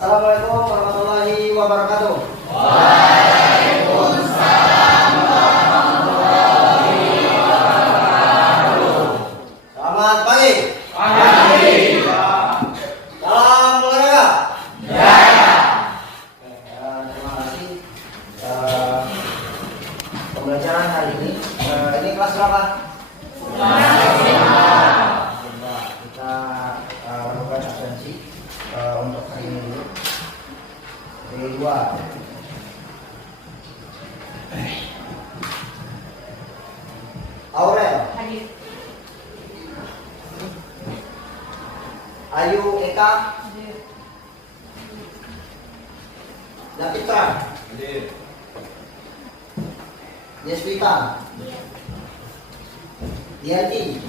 Assalamualaikum warahmatullahi wabarakatuh. Waalaikumsalam warahmatullahi wabarakatuh. Selamat pagi. Pagi. Salam olahraga. Jaya. Terima kasih. Pembelajaran hari ini. Ini kelas berapa? Kita lakukan absensi untuk hari ini dulu. Hari 2. Aurel, Hadir. Ayu, Eka, Hadir. Dapitra, Yeswita, Dianti,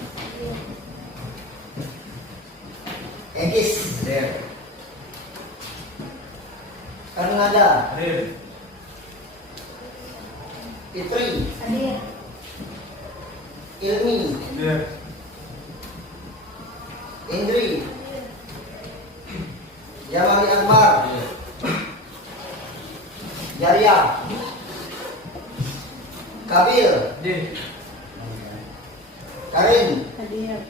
Egis, Karnada, Fitri, Hadir. Ilmi, Indri, Jamali Akbar, Jaria, Kabil, Karin, Hadir.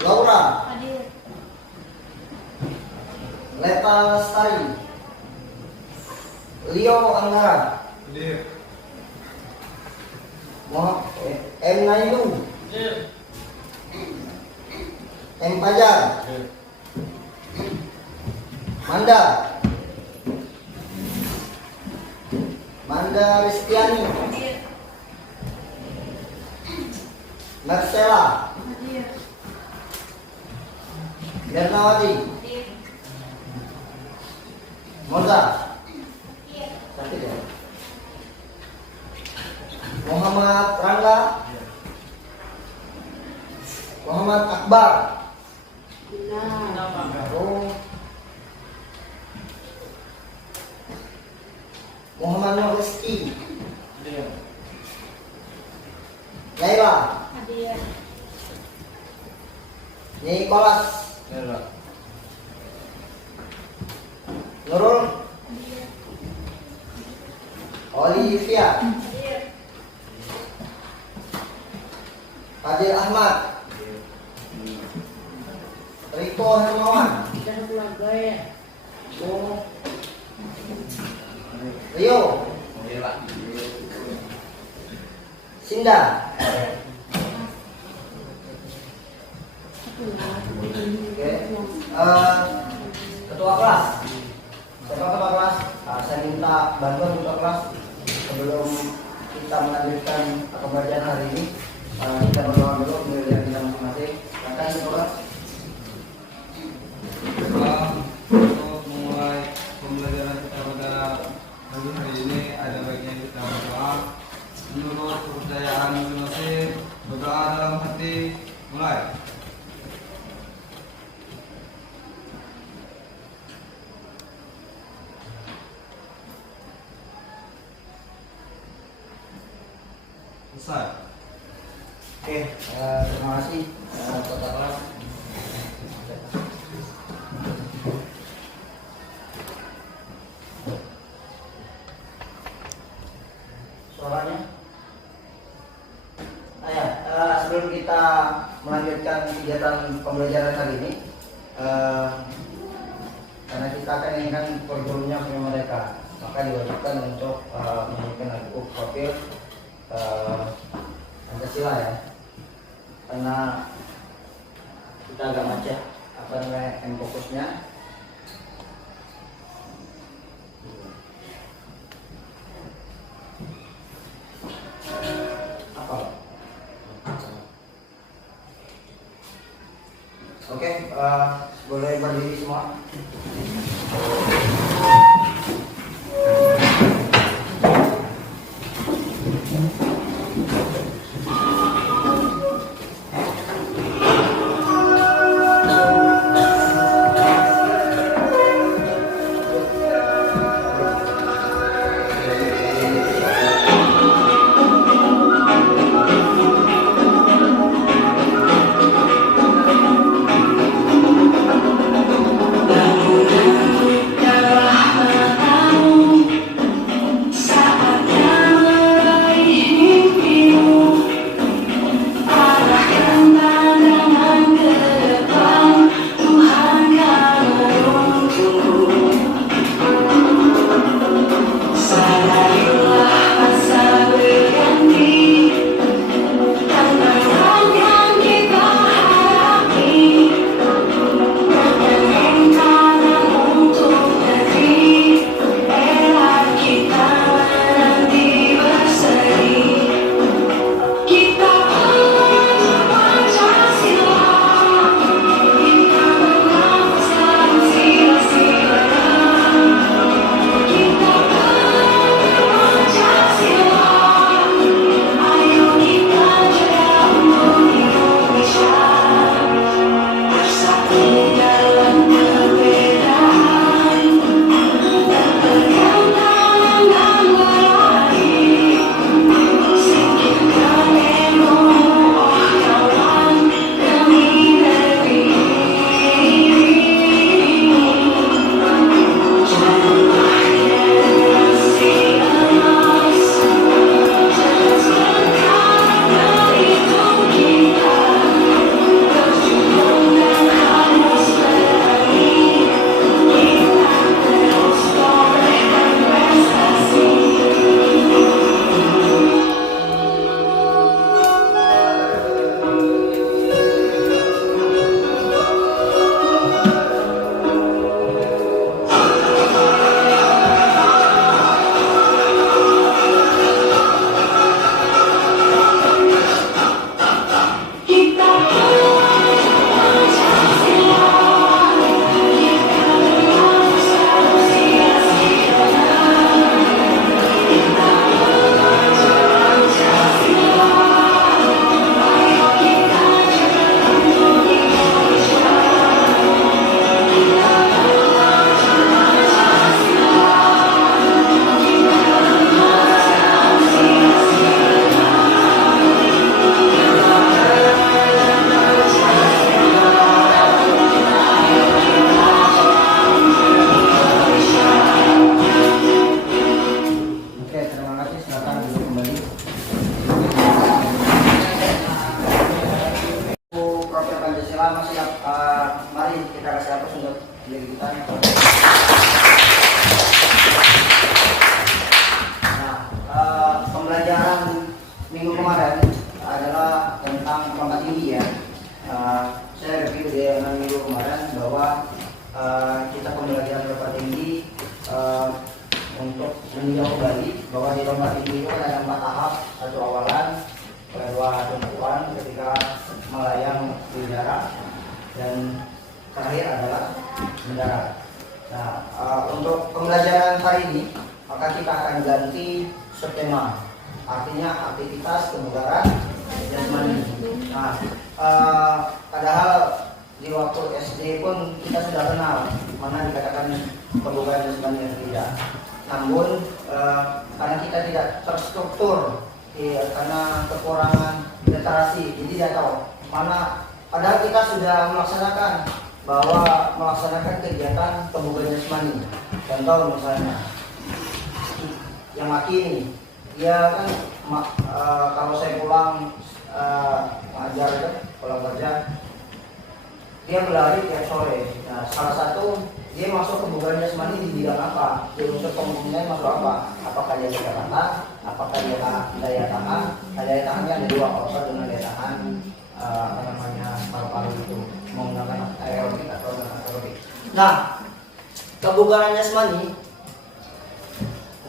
Laura, Hadir. Leta Lestari, Leo Anggara, M. Nailu, M. Pajar, Manda Ristiani, Hadir. Marcella, Hadir. Bernawati, Hadir. Moza, sakit ya? Muhammad Rangga, Muhammad Akbar, oh. Muhammad Nur Rizki, Laila, Hadir. Nicholas, Nurul, Hadir. Olivia, Hadir. Fadil Ahmad, Riko Hermawan, Dan keluarga ya. oh. Rio, Sinda, Oke. Ketua kelas. Siapa ketua kelas? Saya minta bantuan ketua kelas sebelum kita melanjutkan pembelajaran hari ini. Kita berdoa dulu pembelajaran kita masing-masing. Silakan ketua kelas. Untuk memulai pembelajaran kita pada hari ini ada baiknya kita berdoa menurut kepercayaan masing-masing. Berdoa dalam hati. Mulai. Selesai. Oke, terima kasih ketua kelas. Suaranya. Nah ya, sebelum kita melanjutkan kegiatan pembelajaran hari ini, karena kita akan inginkan kurikulumnya punya mereka, maka diwajibkan untuk menyiapkan lagu profil Pancasila ya, karena kita agak macet apa namanya fokusnya. Apa? Oke, boleh berdiri semua. diri kita. Nah, pembelajaran minggu kemarin adalah tentang lompat tinggi ya. Saya review dengan minggu kemarin bahwa kita pembelajaran lompat tinggi untuk meninjau kembali bahwa di lompat tinggi itu ada 4 tahap. Satu awalan, kedua tumpuan ketika melayang di udara, dan terakhir adalah mendarat. Nah, untuk pembelajaran hari ini maka kita akan ganti subtema, artinya aktivitas kebugaran jasmani. Nah, padahal di waktu SD pun kita sudah kenal mana dikatakan kebugaran jasmani atau tidak. Namun karena kita tidak terstruktur, karena kekurangan literasi, jadi tidak tahu mana. Padahal kita sudah melaksanakan kegiatan kebugaran jasmani. Contoh misalnya yang Maki ini, dia kan kalau saya pulang mengajar itu, pulang kerja, dia berlari tiap sore. Nah, salah satu dia masuk kebugaran jasmani di bidang apa? Di unsur pembangunannya masuk apa? Apakah dia kesehatan? Apakah dia daya tahan? Nah, daya tahannya ada 2, otot dengan daya tahan paru-paru itu, menggunakan aerobik atau anaerobik. Nah, kebugaran jasmani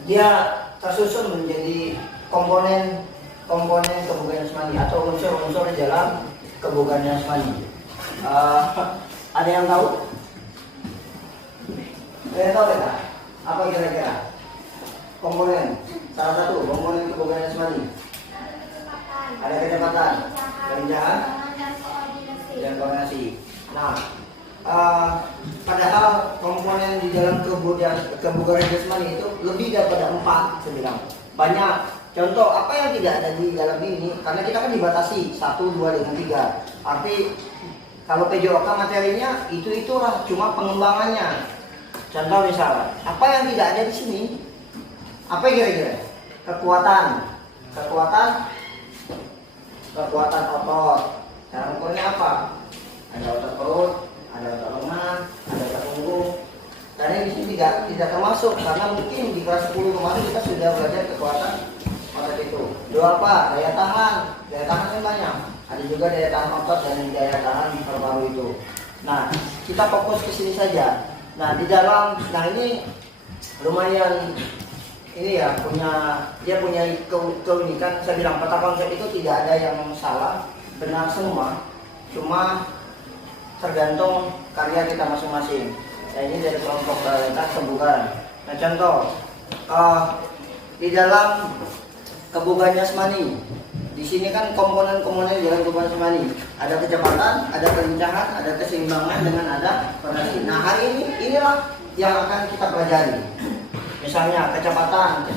dia tersusun menjadi komponen kebugaran jasmani atau unsur-unsur di dalam kebugaran jasmani. Ada yang tahu? Ada yang tahu tidak? Apa kira-kira komponen? Salah satu komponen kebugaran jasmani. Ada kecepatan, kelincahan, dan koordinasi. Nah, padahal komponen di dalam kebugaran jasmani itu lebih daripada 4, saya bilang. Banyak. Contoh apa yang tidak ada di dalam ini, karena kita kan dibatasi 1, 2, dengan 3. Arti kalau PJOK materinya itulah, cuma pengembangannya. Contoh misalnya, apa yang tidak ada di sini? Apa kira-kira? Kekuatan otot. Cara ukurnya apa? Ada otot perut, ada otot lengan, ada otot punggung. Dan ini di sini tidak termasuk, karena mungkin di kelas 10 kemarin kita sudah belajar kekuatan otot itu. Dua apa? Daya tahan. Daya tahan kan banyak. Ada juga daya tahan otot dan daya tahan paru-paru itu. Nah, kita fokus ke sini saja. Nah, di dalam, ini lumayan ini ya, dia punya keunikan. Saya bilang peta konsep itu tidak ada yang salah, benar semua, cuma tergantung karya kita masing-masing. Nah, ini dari kelompok lintas kebugaran. Nah, contoh di dalam kebugaran jasmani, di sini kan komponen-komponen di dalam kebugaran jasmani ada kecepatan, ada kelincahan, ada keseimbangan, dengan ada koordinasi. Nah, hari ini inilah yang akan kita pelajari. Misalnya kecepatan itu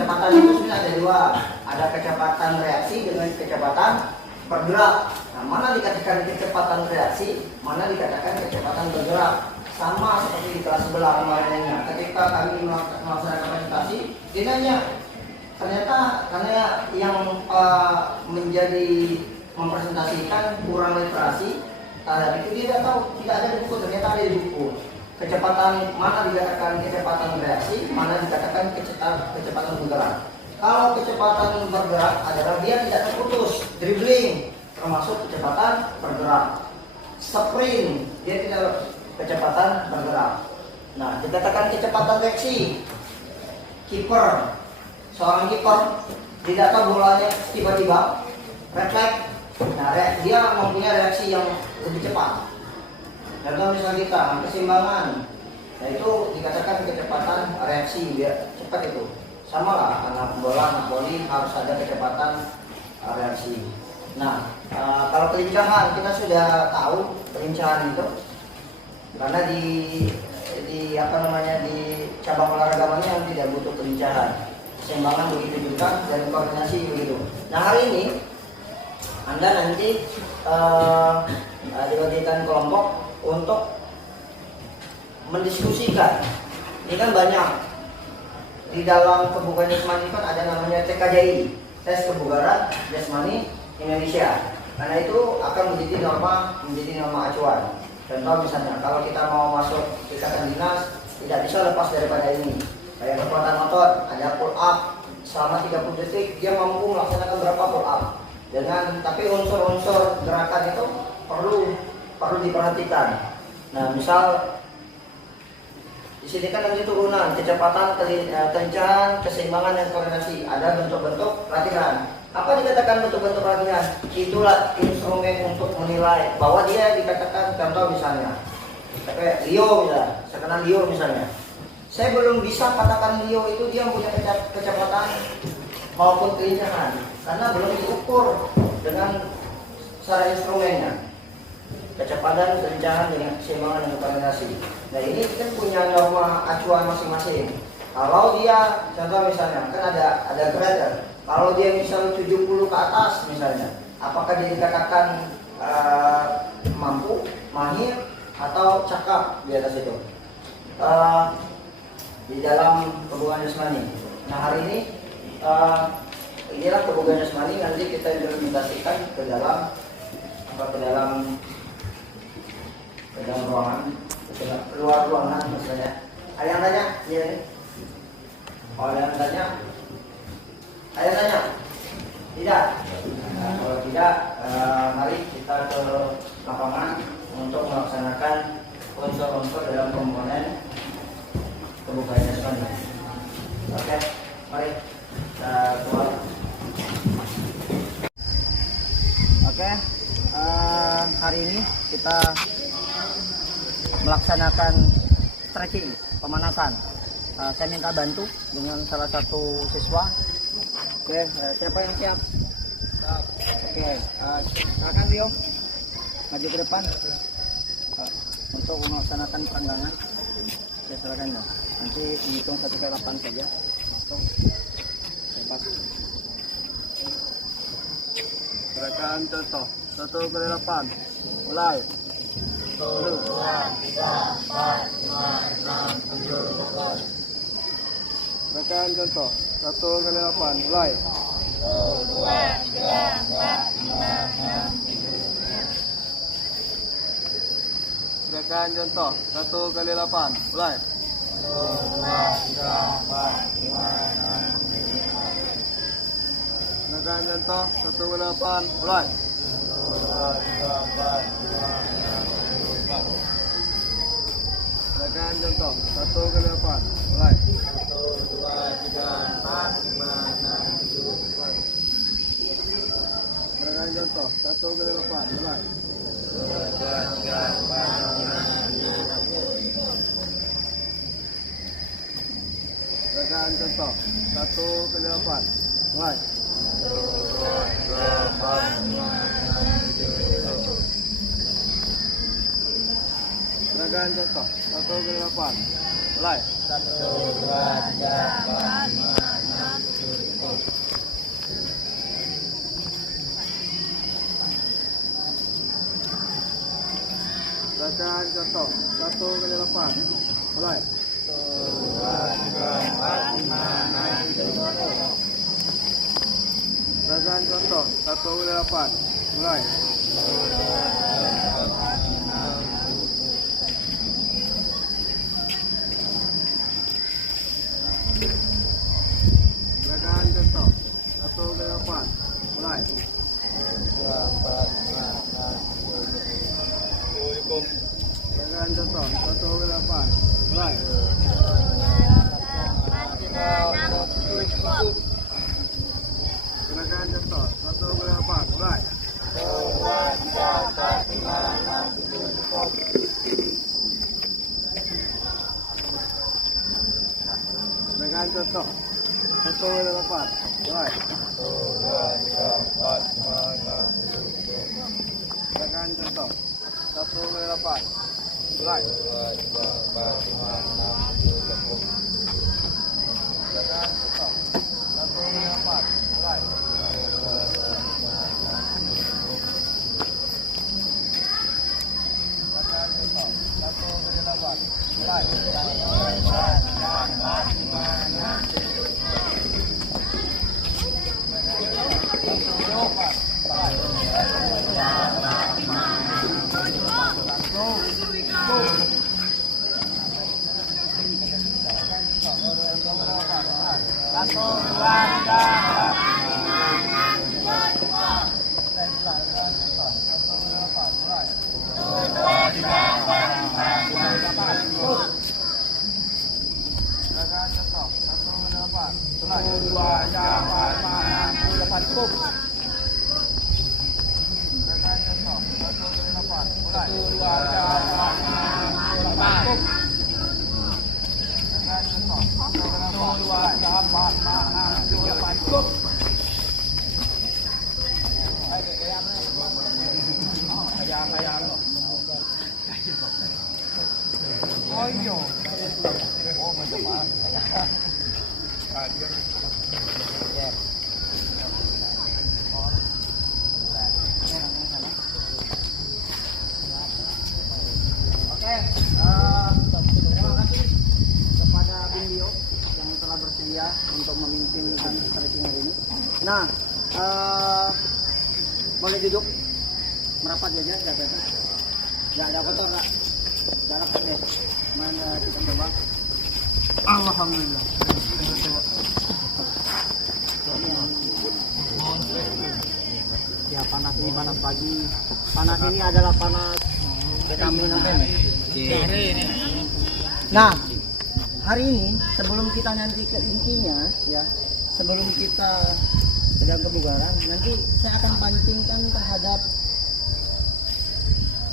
sebenarnya ada 2, ada kecepatan reaksi dengan kecepatan bergerak. Nah, mana dikatakan kecepatan reaksi, mana dikatakan kecepatan bergerak. Sama seperti di kelas sebelah kemarinnya, ketika kami melaksanakan presentasi, ternyata karena yang mempresentasikan kurang literasi terhadap itu, dia tidak tahu, tidak ada di buku. Ternyata ada di buku. Kecepatan mana dikatakan kecepatan reaksi, mana dikatakan kecepatan bergerak. Kalau kecepatan bergerak adalah dia tidak terputus, dribbling, termasuk kecepatan bergerak. Sprint, dia tidak kecepatan bergerak. Nah, dikatakan kecepatan reaksi. Kiper, seorang kiper tidak tahu bolanya tiba-tiba refleks. Nah, dia mempunyai reaksi yang lebih cepat. Contoh misalnya kita keseimbangan, nah itu dikatakan kecepatan reaksi, biar cepat itu. Sama lah, anak bola, anak voli harus ada kecepatan reaksi. Nah, kalau kelincahan kita sudah tahu kelincahan itu, karena di cabang olahraga yang tidak butuh kelincahan. Keseimbangan begitu juga, dan koordinasi begitu. Nah, hari ini Anda nanti dibagikan kelompok untuk mendiskusikan. Ini kan banyak di dalam kebugaran jasmani kan ada namanya TKJI, tes kebugaran jasmani Indonesia. Karena itu akan menjadi norma acuan. Contoh misalnya, kalau kita mau masuk ikatan dinas, tidak bisa lepas daripada ini. Kayak kekuatan otot, ada pull up selama 30 detik, dia mampu melaksanakan berapa pull up. Tapi unsur-unsur gerakan itu perlu diperhatikan. Nah, misal di sini kan ada turunan, kecepatan, kencang, keseimbangan dan koordinasi. Ada bentuk-bentuk latihan. Apa dikatakan bentuk-bentuk latihan? Itulah instrumen untuk menilai bahwa dia dikatakan, contoh misalnya, kayak Leo misalnya, saya kenal Leo misalnya. Saya belum bisa katakan Leo itu dia punya kecepatan maupun kelincahan karena belum diukur dengan secara instrumennya. Kecepatan, kelincahan, dengan keseimbangan dan koordinasi. Nah, ini kan punya norma acuan masing-masing. Kalau dia, contoh misalnya, kan ada grader. Kalau dia misal 70 ke atas misalnya, apakah dia dikatakan mampu, mahir, atau cakap di atas itu? Di dalam kebugaran jasmani. Nah, hari ini inilah kebugaran jasmani, nanti kita implementasikan ke dalam ruangan, luar ruangan misalnya. Ada yang tanya? Iya nih. Oh, ada yang tanya? Ada yang tanya? Tidak? Nah, kalau tidak, mari kita ke lapangan untuk melaksanakan unsur-unsur dalam komponen kebugaran jasmani. Oke, mari kita keluar. Oke, hari ini kita melaksanakan stretching, pemanasan. Saya minta bantu dengan salah satu siswa. Oke, siapa yang siap? Oke, silakan Rio, maju ke depan untuk melaksanakan perenggangan. Ya, silakan ya. Nanti dihitung 1 ke 8 saja. Bebas. Gerakan contoh 1 kali 8. Mulai. 1, 2, 3, 4, 5, 6, 7, 8. Gerakan contoh 1 kali 8. Mulai. 1, 2, 3, 4, 5, 6, 7, 8. Gerakan contoh 1 kali 8. Mulai. 1, 2, 3, 4, 5, 6, 7, 8. Gerakan contoh 1 kali 8. Mulai. 1, 2, 3, 4, 5, 6, 7, 8. Gerakan contoh 1 kali 8. Mulai. 1, 2, 3, 4, 5, 6, 7, 8. Gerakan contoh 1 kali 8. Mulai. 1, 2, 3, 4, 5, 6, 7, 8. Gerakan contoh 1 kali 8. Mulai. 1, 2, 3, 4, 5, 6, 7, 8. Gerakan contoh 1 kali 8. Mulai. 1, 2, 3, 4, 5, 6, 7, 8. Gerakan contoh 1 kali 8. Mulai. 1, 2, 3, 4, 5, 6, 7, 8. Gerakan contoh 1 kali 8. Mulai. 1, 2, 3, 4, 5, 6, 7, 8. Gerakan contoh 1 kali 8. Mulai. 2, 4, 5, 6, 7, 8. Gerakan contoh 1 kali 8. Mulai. Gerakan contoh 1 kali 8. Mulai. 1, 2, 3, 4, 5, 6, 7, 8. Gerakan contoh 1 kali 8. Mulai. 1, 2, 3, 4, 5, 6, 7, 8. Gerakan contoh 1 kali 8. Mulai. 2, 3, 4, 5, 6, 7, 8. Gerakan contoh 1 kali 8. Mulai. Gerakan contoh 1 kali 8. Mulai. 1, 2, 3, 4, 5, 6, 7, 8. 1 kali 8. Mulai. Satu, dua, tiga, empat. Oke, terima kasih kepada Bung Dio yang telah bersedia untuk memimpin kami stretching hari ini. Nah, boleh duduk merapat aja, nggak ada kotor, nggak rapat deh. Mana kita coba? Alhamdulillah. Ya panas ini panas pagi. Panas ini adalah panas vitamin apa nih? Nah, hari ini sebelum kita nanti ke intinya ya, sebelum kita sedang kebugaran, nanti saya akan pancingkan terhadap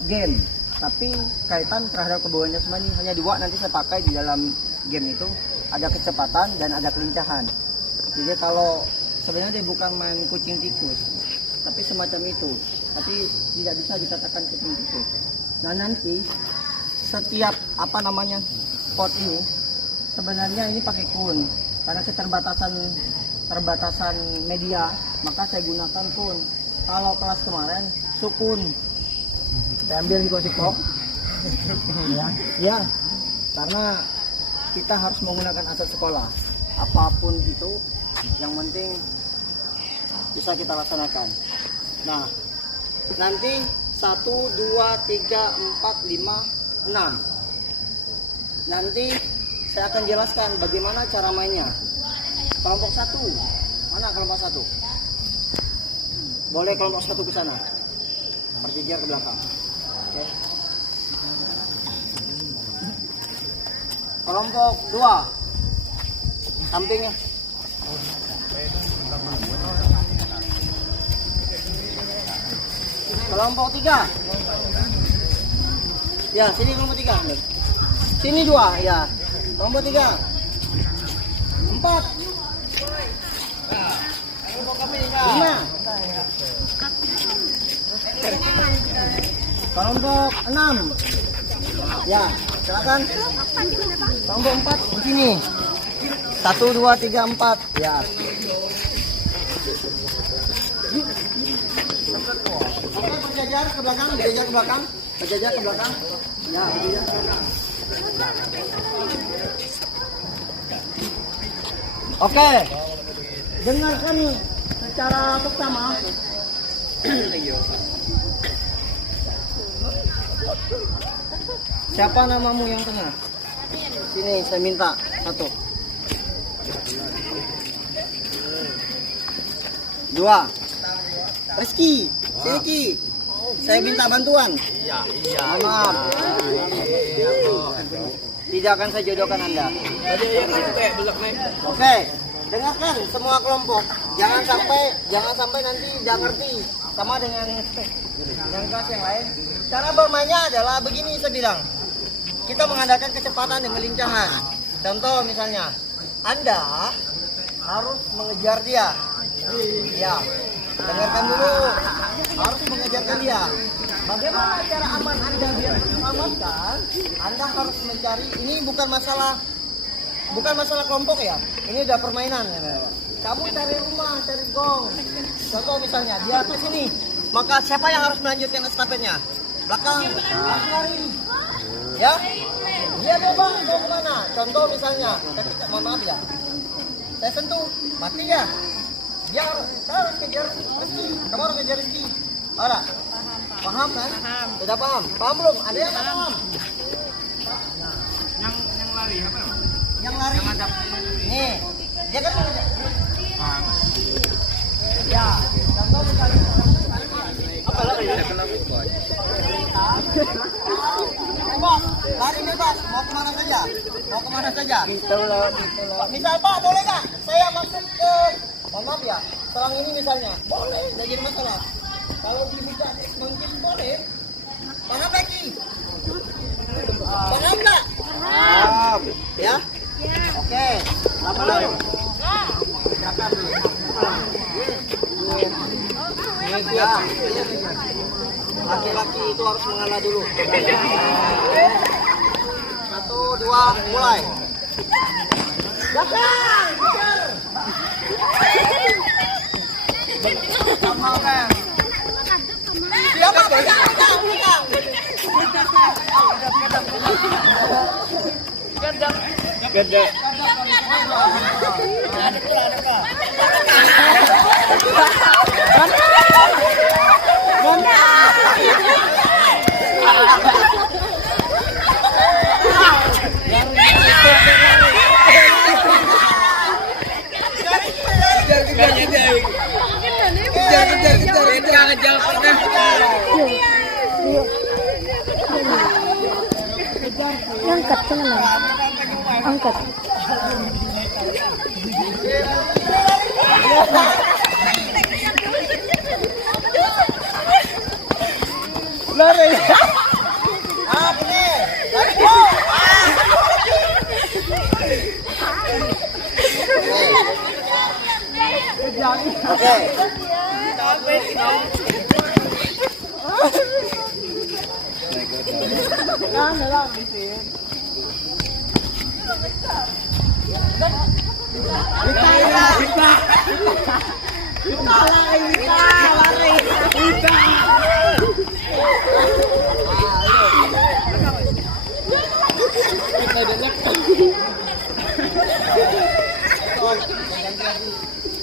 game. Tapi kaitan terhadap kebugaran jasmani hanya dua nanti saya pakai di dalam game itu, ada kecepatan dan ada kelincahan. Jadi kalau sebenarnya dia bukan main kucing tikus, tapi semacam itu, tapi tidak bisa dikatakan kucing tikus. Nah nanti setiap pot ini sebenarnya ini pakai kun, karena keterbatasan media, maka saya gunakan kun. Kalau kelas kemarin sukun, saya ambil di kosipok, ya, karena kita harus menggunakan aset sekolah, apapun itu, yang penting bisa kita laksanakan. Nah, nanti 1, 2, 3, 4, 5, 6. Nanti saya akan jelaskan bagaimana cara mainnya. Kelompok 1, mana kelompok 1? Boleh kelompok 1 ke sana, berjejer ke belakang. Oke. Kelompok 2, sampingnya. Kelompok 3. Ya, sini kelompok 3. Sini 2, ya. Kelompok 3. 4. 5. Kelompok 6. Ya, silakan. Kelompok 4 di sini. 1, 2, 3, 4. Ya. Oke, berjajar ke belakang, berjajar ke belakang, berjajar ke belakang. Ya, berjajar ke belakang. Oke, dengarkan secara bersama. Siapa namamu yang tengah? Sini, saya minta 1. 2. Rizky, sini Ki. Saya minta bantuan. Iya. Maaf. Tidak akan saya jodohkan Anda. Oke, dengarkan semua kelompok. Jangan sampai nanti tidak ngerti sama dengan kelas yang lain. Cara bermainnya adalah begini saya bilang. Kita mengandalkan kecepatan dan kelincahan. Contoh misalnya, Anda harus mengejar dia. Ya, dengarkan dulu. Harus mengejarkan dia. Bagaimana cara aman Anda biar diselamatkan? Anda harus mencari. Ini bukan masalah kelompok ya. Ini udah permainan. Kamu cari rumah, cari gong. Contoh misalnya di atas ini, maka siapa yang harus melanjutkan estafetnya? Belakang, harus lari. Ya, dia bebas mau kemana? Contoh misalnya, mohon maaf ya, saya sentuh, mati ya. Dia harus kejar Rizky, kamu harus kejar Rizky. Ada? Paham kan? Paham. Sudah paham? Paham belum? Ada yang nggak paham? Yang lari apa? Yang lari. Nih, Dia kan ya, contoh misalnya apa lagi? Pak, lari bebas, mau kemana saja? Mau kemana saja? Gitu loh. Misal Pak, boleh nggak saya masuk ke, maaf ya, selang ini misalnya, boleh, nggak jadi masalah. Kalau dibuka mungkin boleh. Paham lagi? Paham nggak? Paham. Ya? Oke. Apa lagi? Laki-laki itu harus mengalah dulu. 1, 2, mulai. Belakang. Siapa pegang? Gede. Angkat sana. Angkat. Lari. Ah, ini. Lari bu. Oke.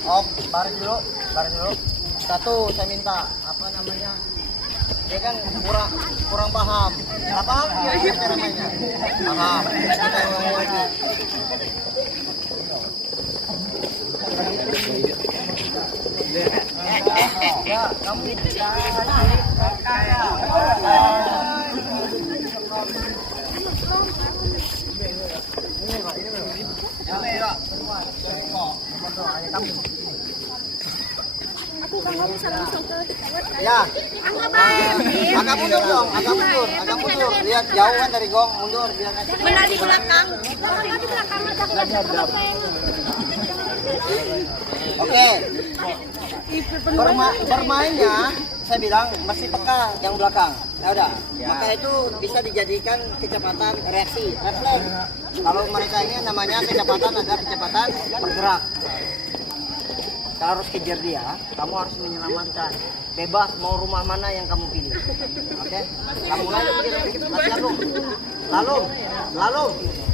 Oh, baris dulu. Satu, saya minta apa namanya? Dia kan kurang paham. Nggak paham? Apa namanya? Paham. Kita ulangi lagi. Ya, kamu ya, agak mundur dong, agak mundur. Lihat jauh kan dari gong, mundur biar nanti. Benar di belakang. Di belakang Oke. Bermainnya saya bilang mesti peka yang belakang. Nah udah, maka itu bisa dijadikan kecepatan reaksi, refleks. Kalau mereka ini namanya kecepatan ada kecepatan bergerak. Kalau harus kejar dia, kamu harus menyelamatkan. Bebas mau rumah mana yang kamu pilih. Oke? Kamu lalu.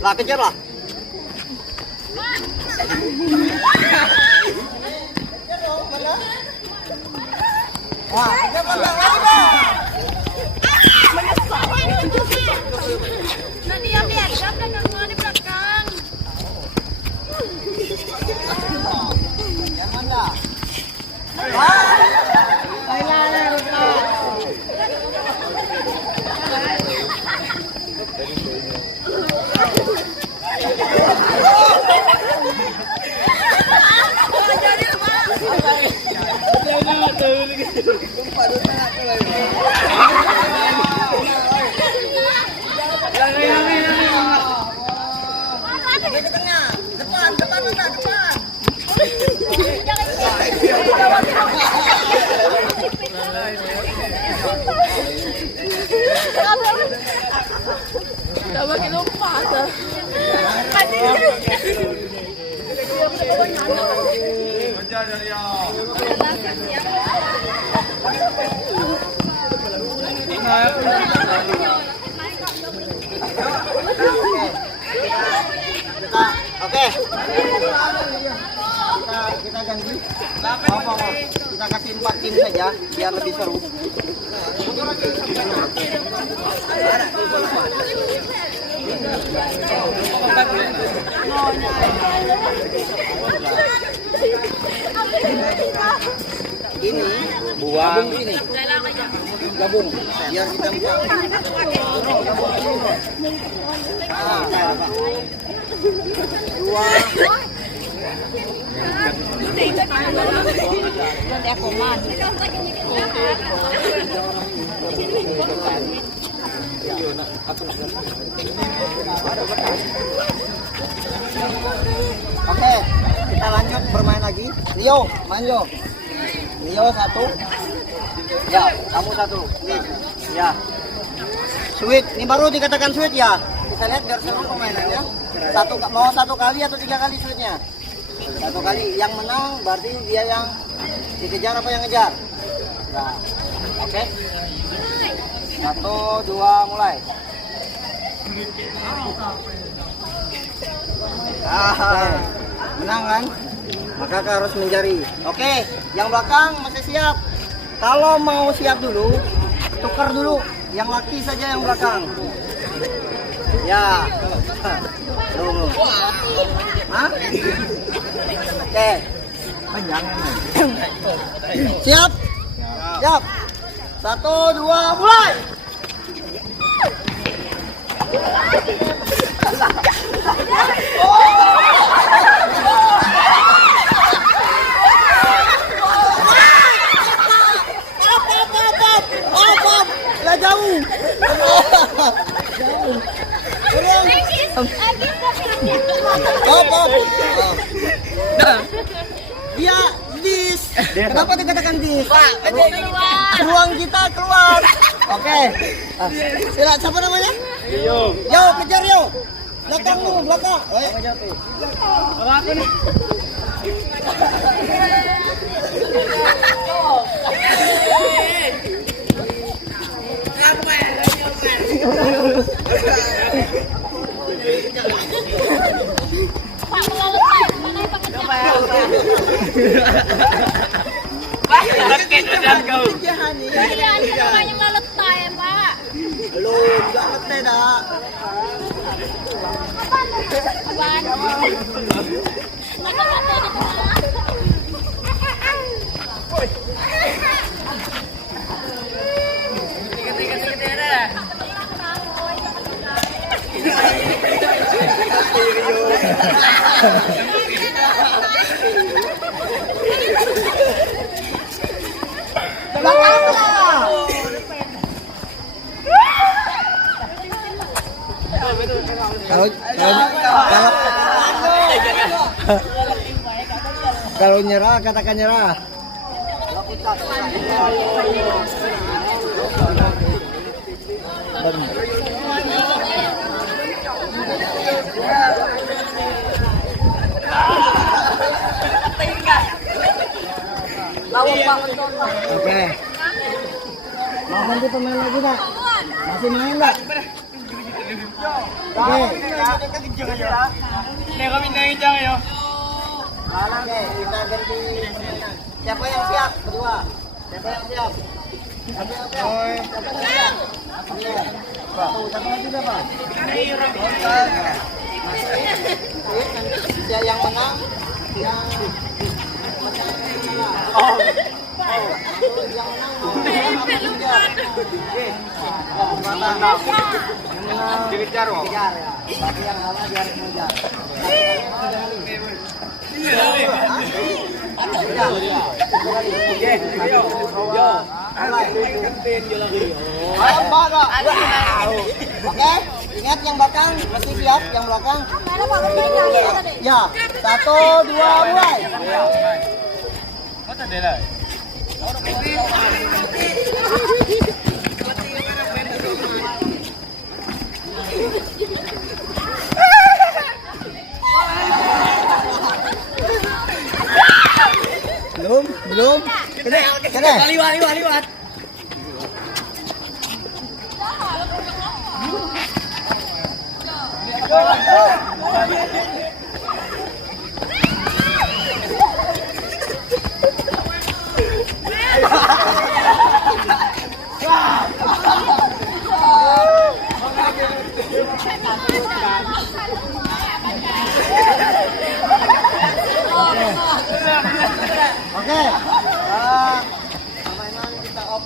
Lah kejarlah. Wah, kejar mana? Nanti yang lihat, kan di belakang. Yang mana? Ke tengah, depan. Dapat dilompat. Oke. Kita ganti. Kita kasih 4 tim saja biar lebih seru. Ini buang ini. Gabung. Biar kita bisa. Dua. Nanti aku man. Oke, kita lanjut bermain lagi. Rio, main Rio. Rio satu. Ya, kamu satu. Nih, ya. Sweet, ini baru dikatakan sweet ya. Kita lihat biar seru permainannya. Mau satu kali atau 3 kali sweetnya? Satu kali. Yang menang berarti dia yang dikejar apa yang ngejar? Nah, oke. 1, 2, mulai. Menang kan? Maka kau harus mencari. Oke, yang belakang masih siap. Kalau mau siap dulu, tukar dulu. Yang laki saja yang belakang. Ya. Tunggu. Hah? Oke. Siap? Siap. 1, 2, mulai. Lah jauh. Dia dis. Kenapa dikatakan dis? Ruang kita keluar. Oke. Sila, siapa namanya? Yo. Yo, kejar Yo. Belakangmu, belakang. Kalau aku nih. Pak melalet mana Pak ngejar? Iya, ini namanya melalet ya Pak. Belum, enggak ngerti dah. Apaan? Mata-mata di tengah. Kalau nyerah katakan nyerah. Oke. Mau ganti pemain lagi Pak? Masih main Pak? Oke. Oke, kita ganti. Siapa yang siap? Berdua. Siapa yang siap? Siapa yang siap? Satu lagi berapa? Siapa yang menang? Yang dikejar ya. Tapi yang kalah dia harus mengejar. Oke, ingat yang belakang masih siap, yang belakang. Ya, 1, 2, mulai. Belum. Kene. Liwat. Oke. Oke. Permainan kita off.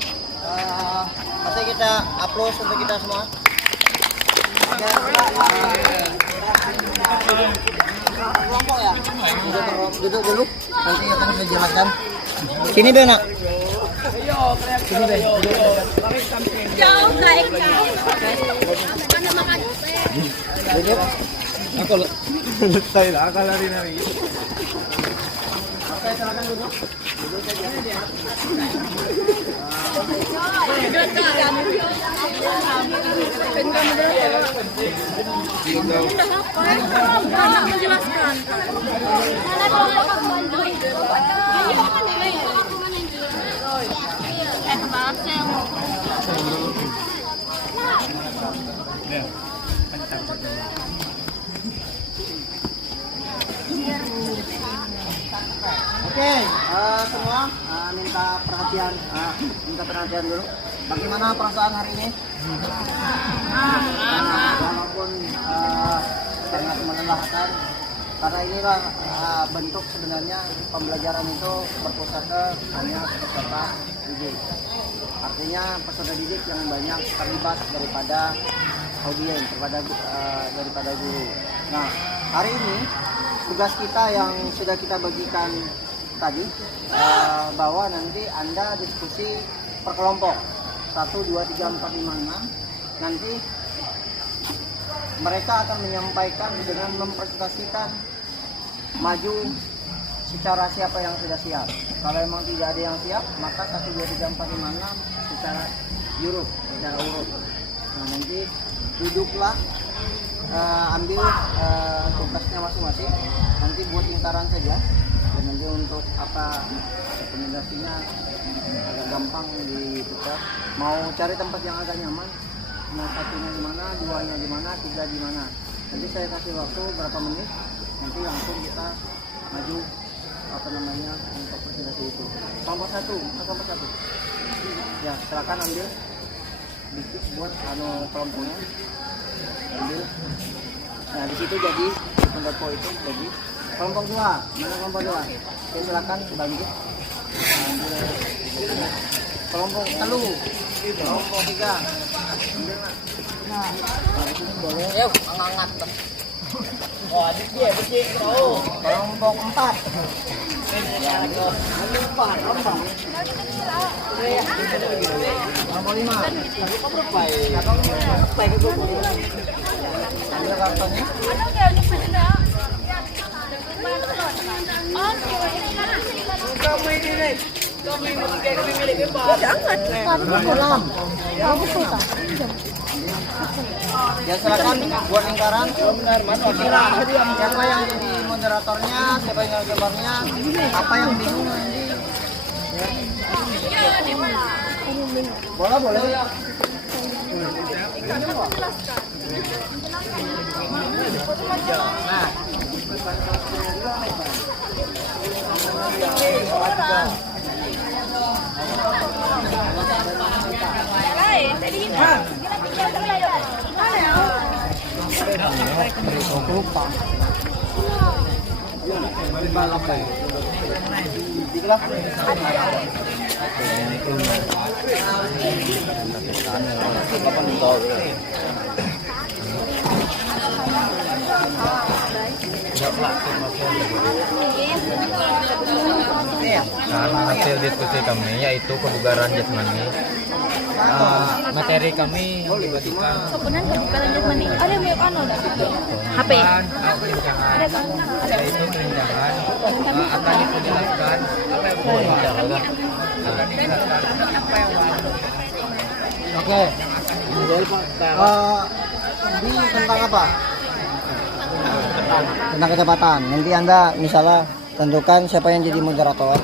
Pasti kita upload untuk kita semua. Oke, kelompok ya. Duduk dulu. Nanti akan saya jelaskan. Sini be nak. Sini be. Jauh naik kau. Mana makan? Duduk. Ako tayo lang akala rin namin. Oke, silakan duduk. Duduk saja. Menjelaskan. Maaf saya mau. Oke, semua minta perhatian dulu. Bagaimana perasaan hari ini? Walaupun sangat melelahkan, karena inilah bentuk sebenarnya pembelajaran itu berpusat ke hanya peserta didik. Artinya peserta didik yang banyak terlibat daripada audiens, daripada guru. Nah, hari ini tugas kita yang sudah kita bagikan tadi, bahwa nanti Anda diskusi per kelompok 1, 2, 3, 4, 5, 6. Nanti mereka akan menyampaikan dengan mempresentasikan maju secara siapa yang sudah siap. Kalau memang tidak ada yang siap, maka 1, 2, 3, 4, 5, 6 secara urut. Nah, nanti duduklah, ambil tugasnya masing-masing, nanti buat lingkaran saja, dan nanti untuk apa rekomendasinya agak gampang diputar. Mau cari tempat yang agak nyaman, mau satunya di mana, duanya di mana, tiga di mana. Nanti saya kasih waktu berapa menit, nanti langsung kita maju untuk presentasi itu. Kelompok satu. Ya, silakan ambil dikit buat kelompoknya. Ambil. Nah, di situ jadi pendapo itu jadi kelompok 2. Mana kelompok 2? Oke, silakan bangkit. Ambil. Kelompok 3. Kelompok 3. Ambil. Nah, di sini boleh. Ayo, angkat. Oh, adik dia begini. Oh, kelompok 4. Kelompok 5. Ambil kartonnya. Ya, silakan buat lingkaran. Siapa yang jadi moderatornya, siapa yang gambarnya, apa yang bingung nanti. Boleh. Nah, hasil diskusi kami yaitu kebugaran jasmani. Materi kami dibagikan Kemudian kebugaran jasmani. Ada yang HP. Ada kan? yaitu kelincahan akan dijelaskan apa yang boleh akan dijelaskan apa yang wajib. oke. Ini tentang apa? Tentang kecepatan. Nanti Anda misalnya tentukan siapa yang jadi moderator,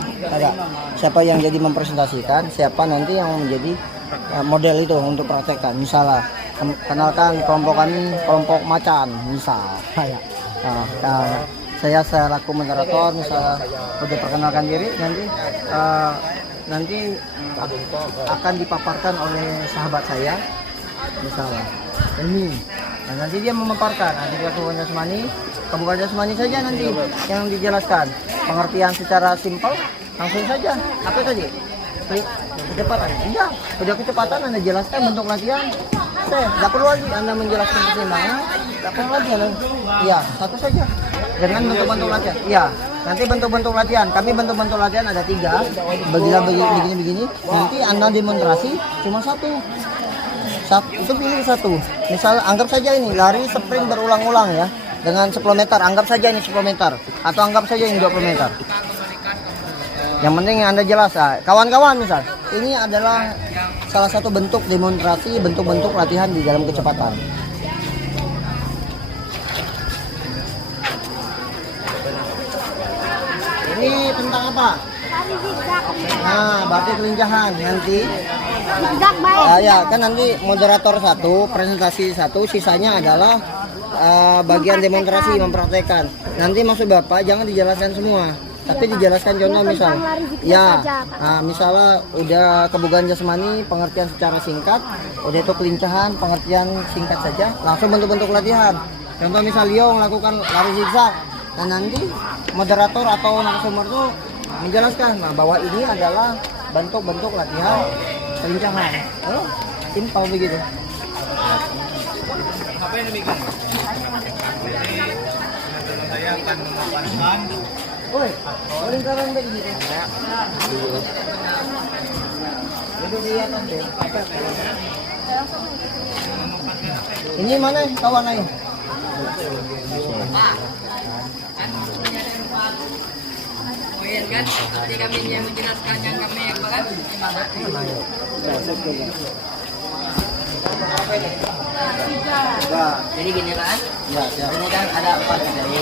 siapa yang jadi mempresentasikan, siapa nanti yang menjadi model itu untuk praktekkan. Misalnya kenalkan kelompok kami, kelompok macan misal. Saya selaku moderator misalnya udah perkenalkan diri, nanti akan dipaparkan oleh sahabat saya misalnya ini. Nah, nanti dia memaparkan kebugaran jasmani saja nanti yang dijelaskan, pengertian secara simpel Langsung saja. Apa tadi? Kecepatan. Iya, udah kecepatan Anda jelaskan bentuk latihan. Tidak perlu lagi Anda menjelaskan keseimbangan. Tidak perlu lagi Anda. Iya, satu saja. Dengan bentuk-bentuk latihan. Iya, nanti bentuk-bentuk latihan. Kami bentuk-bentuk latihan ada 3. Begini. Nanti Anda demonstrasi cuma satu. Itu pilih satu. Misal anggap saja ini lari sprint berulang-ulang ya. Dengan 10 meter, anggap saja ini 10 meter. Atau anggap saja ini 20 meter. Yang penting Anda jelas. Kawan-kawan misal, ini adalah salah satu bentuk demonstrasi, bentuk-bentuk latihan di dalam kecepatan. Ini tentang apa? Nah, berarti kelincahan nanti. Ya, kan nanti moderator 1, presentasi 1, sisanya adalah bagian demonstrasi, mempraktekkan. Nanti maksud Bapak jangan dijelaskan semua, tapi dijelaskan contoh misal. Ya, misalnya udah kebugaran jasmani, pengertian secara singkat, udah itu kelincahan, pengertian singkat saja, langsung bentuk-bentuk latihan. Contoh misal Leo melakukan lari zigzag, dan nanti moderator atau narasumber itu menjelaskan bahwa ini adalah bentuk-bentuk latihan kelincahan. Simpel begitu. Apa yang demikian? Saya akan memaparkan. Lingkaran begini. Ini mana kawan ayo? Kan seperti kami yang menjelaskan yang kami bahkan jadi gini kan ini kan ada 4 materi.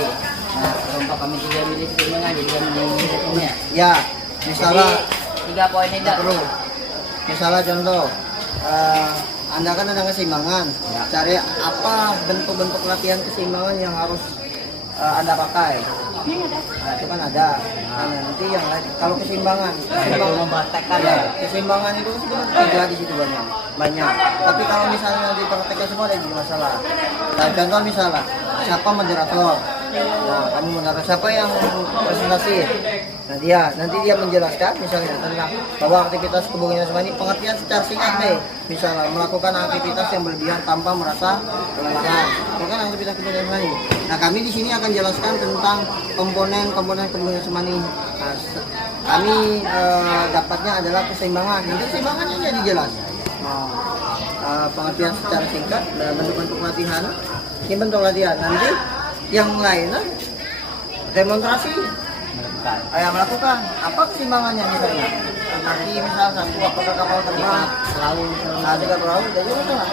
Nah kelompok kami 3 milih keseimbangan jadi kami milihnya Ya misalnya 3 poin ini perlu. Misalnya contoh Anda kan ada keseimbangan, cari apa bentuk-bentuk latihan keseimbangan yang harus Anda pakai. Nah, itu kan ada. Nah, nanti yang lain kalau keseimbangan mempraktekkan ya. Keseimbangan itu sebenarnya 3 di situ banyak. Tapi kalau misalnya nanti praktekkan semua ada masalah. Nah, contoh misalnya siapa moderator. Nah, kamu moderator siapa yang presentasi? Nanti dia menjelaskan misalnya tentang bahwa aktivitas kebugaran jasmani pengertian secara singkat deh. Misalnya melakukan aktivitas yang berlebihan tanpa merasa kelelahan. Melakukan aktivitas kebugaran jasmani. Nah, kami di sini akan jelaskan tentang komponen-komponen kebugaran jasmani. Nah, kami dapatnya adalah keseimbangan. Nanti keseimbangannya jadi jelas. Pengertian secara singkat dan bentuk-bentuk latihan. Ini bentuk latihan. Nanti yang lainnya demonstrasi. Melakukan apa keseimbangannya misalnya? Nanti misal satu apakah kapal terbang selalu ada perahu jadi itu lah.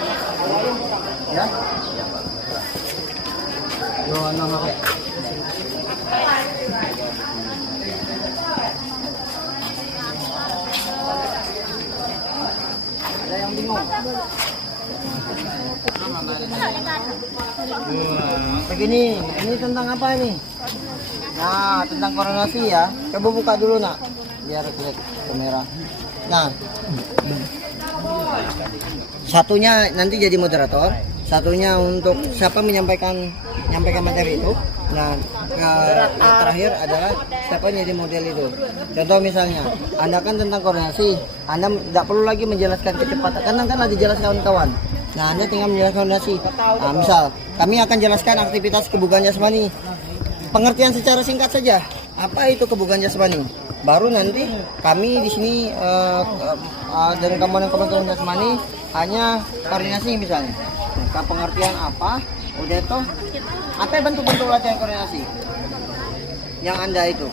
Ya. Ada yang bingung? Begini, ini tentang apa ini? Nah, tentang koordinasi ya. Coba buka dulu nak, biar klik kamera. Nah, satunya nanti jadi moderator, satunya untuk siapa menyampaikan materi itu. Nah, terakhir adalah siapa yang jadi model itu. Contoh misalnya, Anda kan tentang koordinasi, Anda tidak perlu lagi menjelaskan kecepatan, karena kan ada jelas kawan-kawan. Nah, Anda tinggal menjelaskan koordinasi. Nah, misal, kami akan jelaskan aktivitas kebugaran jasmani. Pengertian secara singkat saja. Apa itu kebugaran jasmani? Baru nanti kami di sini dengan komponen-komponen jasmani hanya koordinasi misalnya. Nah, pengertian apa? Udah itu. Apa bentuk-bentuk latihan koordinasi? Yang Anda itu.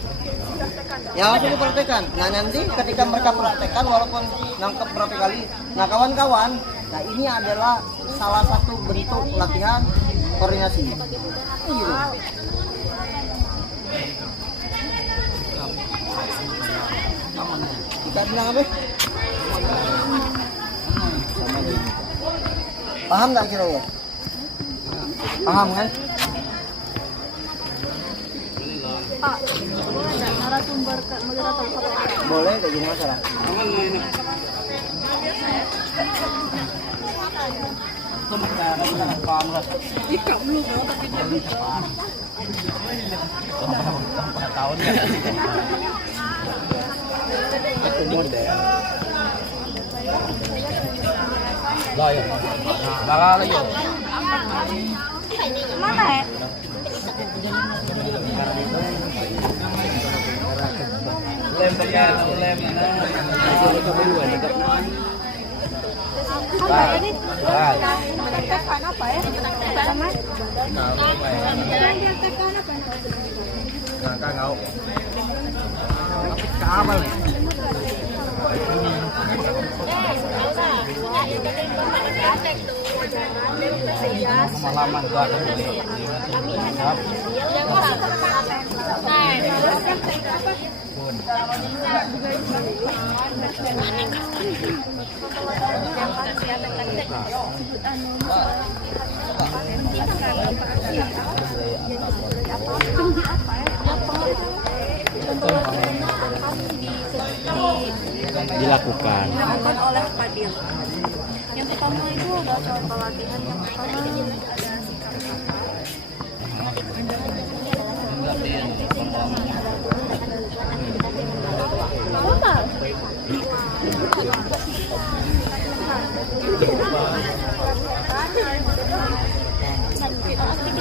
Ya langsung dipraktekkan. Nah, nanti ketika mereka praktekkan walaupun nangkep berapa kali. Nah, kawan-kawan, nah ini adalah salah satu bentuk latihan koordinasi. Gitu. Kita bilang apa? Paham nggak kira-kira? Paham kan? Pak, boleh nggak narasumber ke moderator satu? Boleh, kayak gini masalah. jika belum tapi dia bisa Tahun ya. Bayo. Bakal yo. Mana ya? Lem saja, lem mana? Apa ini? Tekan apa ya? Sama? Tekan apa? Kangau. Kapal nih. Pengalaman gua dilakukan oleh Fadil. Yang pertama itu udah contoh latihan yang pertama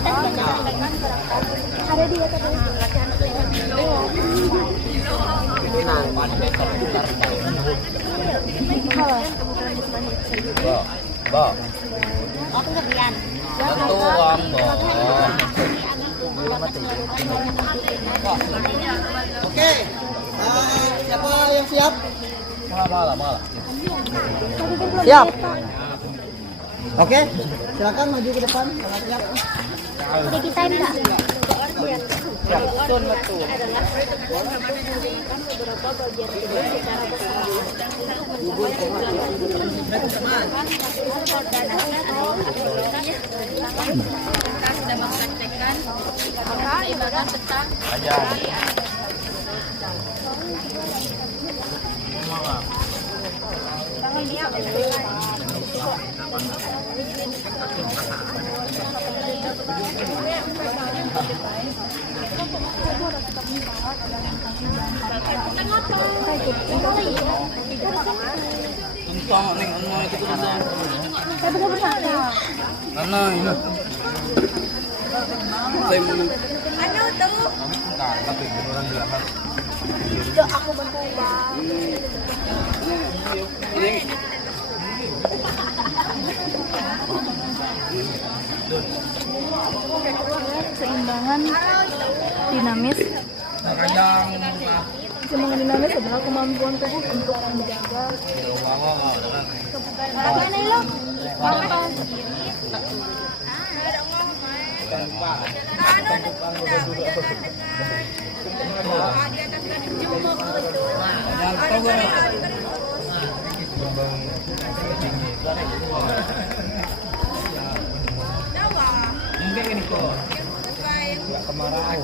ada ada dia tadi latihan Bo. aku kebian Tentu Bang, Bo. Oke, siapa yang siap? Malah. Siap. Oke, silakan maju ke depan. Kalau siap. ada kita enggak Siap. beberapa bagian tubuh secara bersama. Kita sudah mempraktekkan ibadah tentang tangan dia Tuntang ning ano itu kan. saya benar bersama. Ano ini? Saya mau Ano tuh? tapi beneran belakang. Itu aku bantu bang. Ini Keseimbangan dinamis. kadang Keseimbangan dinamis adalah kemampuan tubuh untuk menjaga kebugaran. Apa lo? Apa? mungkin ini kok nggak kemarau.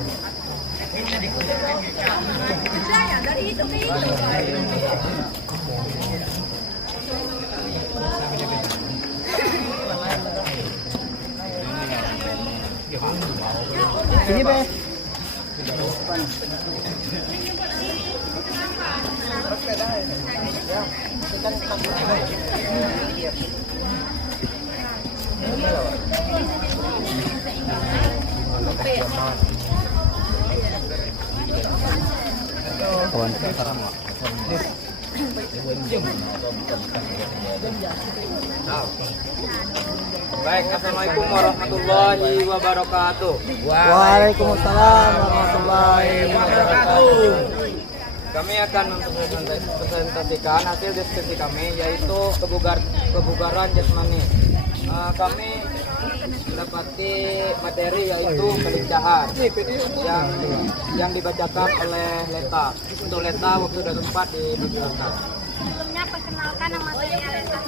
Sini, Be. Kawan sekarang Baik, assalamualaikum warahmatullahi wabarakatuh. Waalaikumsalam warahmatullahi wabarakatuh. Kami akan mempresentasikan hasil diskusi kami, yaitu kebugaran jasmani. Kami mendapati materi yaitu kelincaan yang dibacakan oleh Leta. Untuk Leta waktu dan tempat dipersilakan. Sebelumnya perkenalkan nama saya Leta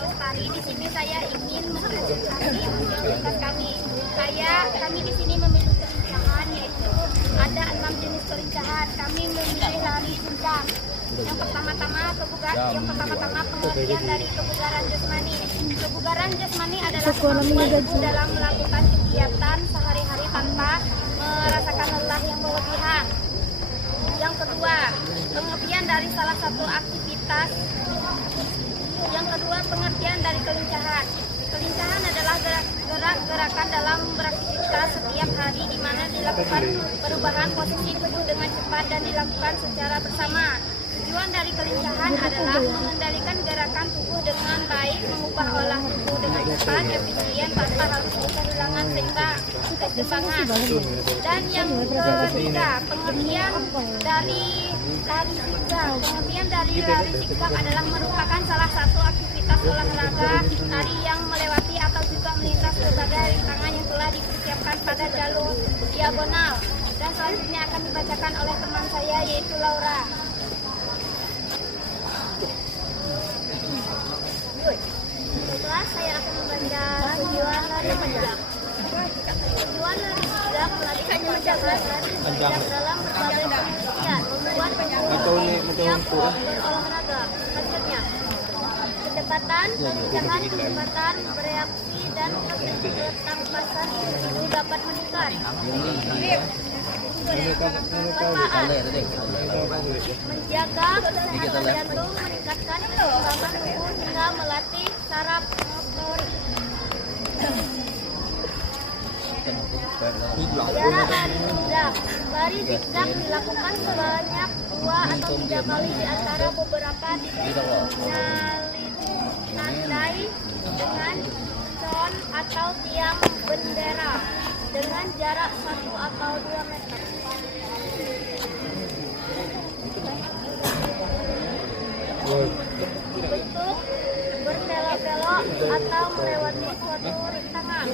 Lestari. Di sini saya ingin mempresentasi tugas kami. Kami di sini memilih kelincahan, yaitu ada 6 jenis kelincahan. Kami memilih lari kencang. Yang pertama-tama pengertian dari kebugaran jasmani. Kebugaran jasmani adalah kemampuan tubuh dalam melakukan kegiatan sehari-hari tanpa merasakan lelah yang berlebihan. Yang kedua, pengertian dari salah satu aktivitas. Yang kedua, pengertian dari kelincahan. Kelincahan adalah gerak-gerakan dalam beraktivitas setiap hari di mana dilakukan perubahan posisi tubuh dengan cepat dan dilakukan secara bersama. Tujuan dari kelincahan adalah mengendalikan gerakan tubuh dengan baik, mengubah olah tubuh dengan cepat, efisien, tanpa harus kehilangan keseimbangan. Dan yang ketiga, pengertian dari lari zigzag. Pengertian dari lari zigzag adalah merupakan salah satu aktivitas olahraga lari yang melewati atau juga melintas berbagai rintangan yang telah dipersiapkan pada jalur diagonal. Dan selanjutnya akan dibacakan oleh teman saya yaitu Laura. Setelah saya akan membaca tujuan lari zigzag. Tujuan lari zigzag melarikan perjalanan lari zigzag dalam berbagai pengertian, membuat yang berolahraga. Hasilnya kecepatan, kelincahan, kecepatan, bereaksi, dan ketangkasan individu dapat meningkat. Manfaat: menjaga kesehatan jantung, meningkatkan keseimbangan tubuh hingga melatih saraf motorik. Jarak lari zigzag. Lari zigzag dilakukan sebanyak 2 atau 3 kali di antara beberapa titik tandai dengan con atau tiang bendera dengan jarak 1 atau 2 meter. Bentuk berbelok-belok atau melewati suatu rintangan.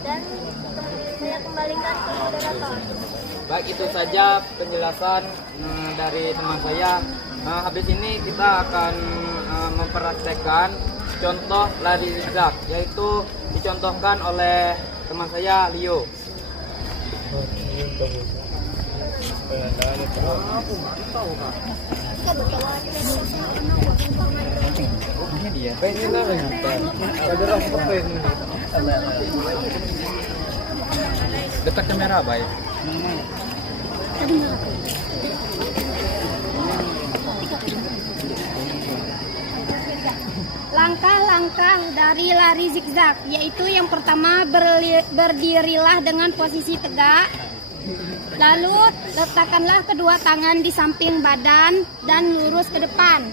Dan saya kembalikan ke moderator. Baik, itu saja penjelasan dari teman saya. Habis ini kita akan mempraktekkan contoh lari zigzag, yaitu dicontohkan oleh teman saya Leo. Dekat kamera baik. Langkah-langkah dari lari zigzag, yaitu yang pertama berdirilah dengan posisi tegak. Lalu letakkanlah kedua tangan di samping badan dan lurus ke depan.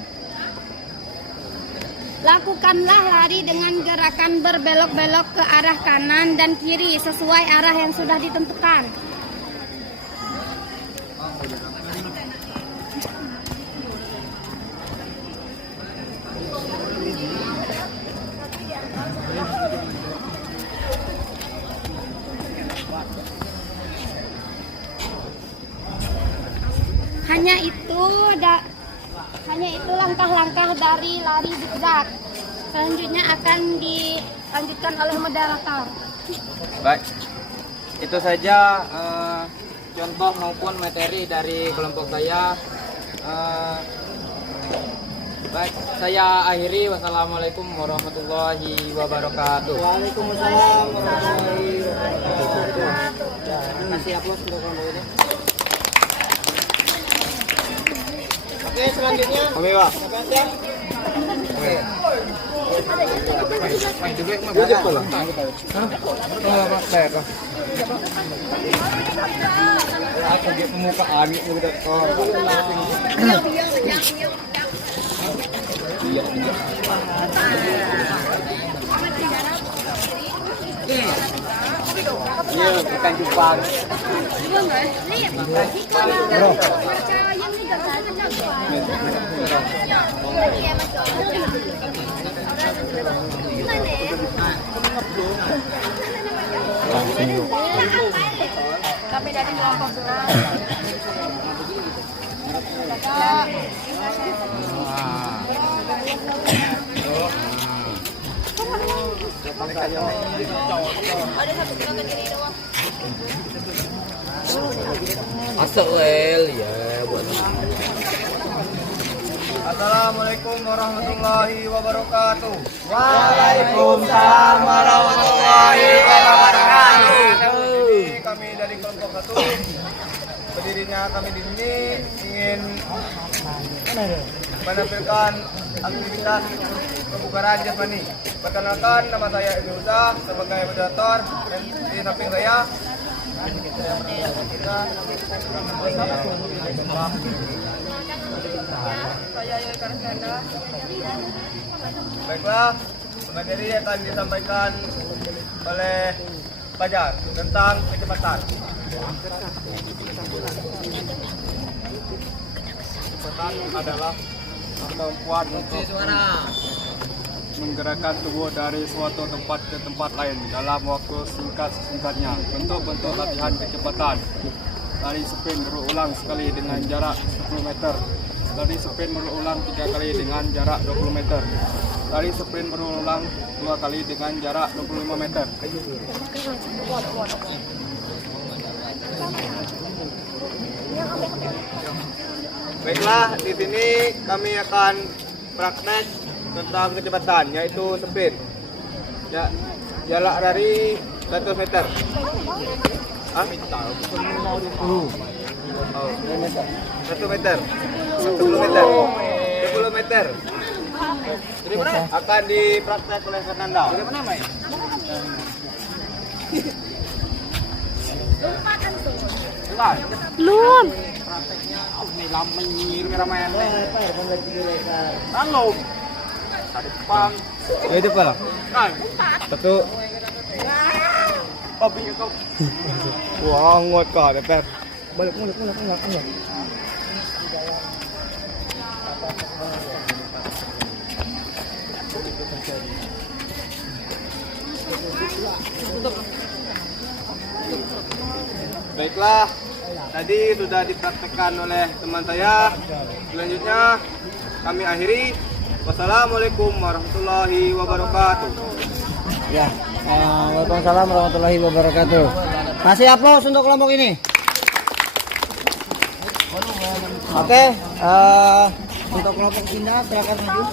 Lakukanlah lari dengan gerakan berbelok-belok ke arah kanan dan kiri sesuai arah yang sudah ditentukan. Hanya itu langkah-langkah dari lari zigzag. Selanjutnya akan dilanjutkan oleh moderator. Baik, itu saja contoh maupun materi dari kelompok saya. Baik, saya akhiri. Wassalamualaikum warahmatullahi wabarakatuh. Waalaikumsalam warahmatullahi wabarakatuh. Terima kasih aplaus untuk kelompok ini. Oke, selanjutnya Oke, Pak. siap. Pemukaan udah Iya, ikan cupang. Kami dari kelompok Asal lel ya buat. Assalamualaikum warahmatullahi wabarakatuh. Waalaikumsalam warahmatullahi wabarakatuh. Jadi kami dari kelompok 1 kami di sini ingin menampilkan aktivitas kebugaran jasmani. Perkenalkan, nama saya Ibnu Uza sebagai moderator, dan di samping saya baiklah, materi akan disampaikan oleh Fajar tentang kecepatan. Kecepatan adalah kemampuan untuk menggerakkan tubuh dari suatu tempat ke tempat lain dalam waktu singkat-singkatnya. Bentuk-bentuk latihan kecepatan: lari sprint berulang sekali dengan jarak 10 meter, lari sprint berulang 3 kali dengan jarak 20 meter, lari sprint berulang 2 kali dengan jarak 25 meter. Baiklah, di sini kami akan praktek tentang kecepatan, yaitu sprint. Ya, jarak dari 100 meter. Hah? 1 meter. 10 meter. 10 meter. Akan dipraktek oleh Fernanda. Belum. Itu apa? Satu. Wah, ngot kah, Pep. Balik. Baiklah, tadi sudah dipraktekkan oleh teman saya. Selanjutnya kami akhiri. Wassalamualaikum warahmatullahi wabarakatuh. Ya, waalaikumsalam warahmatullahi wabarakatuh. Kasih aplaus untuk kelompok ini. Oke, untuk kelompok Sinda silakan maju.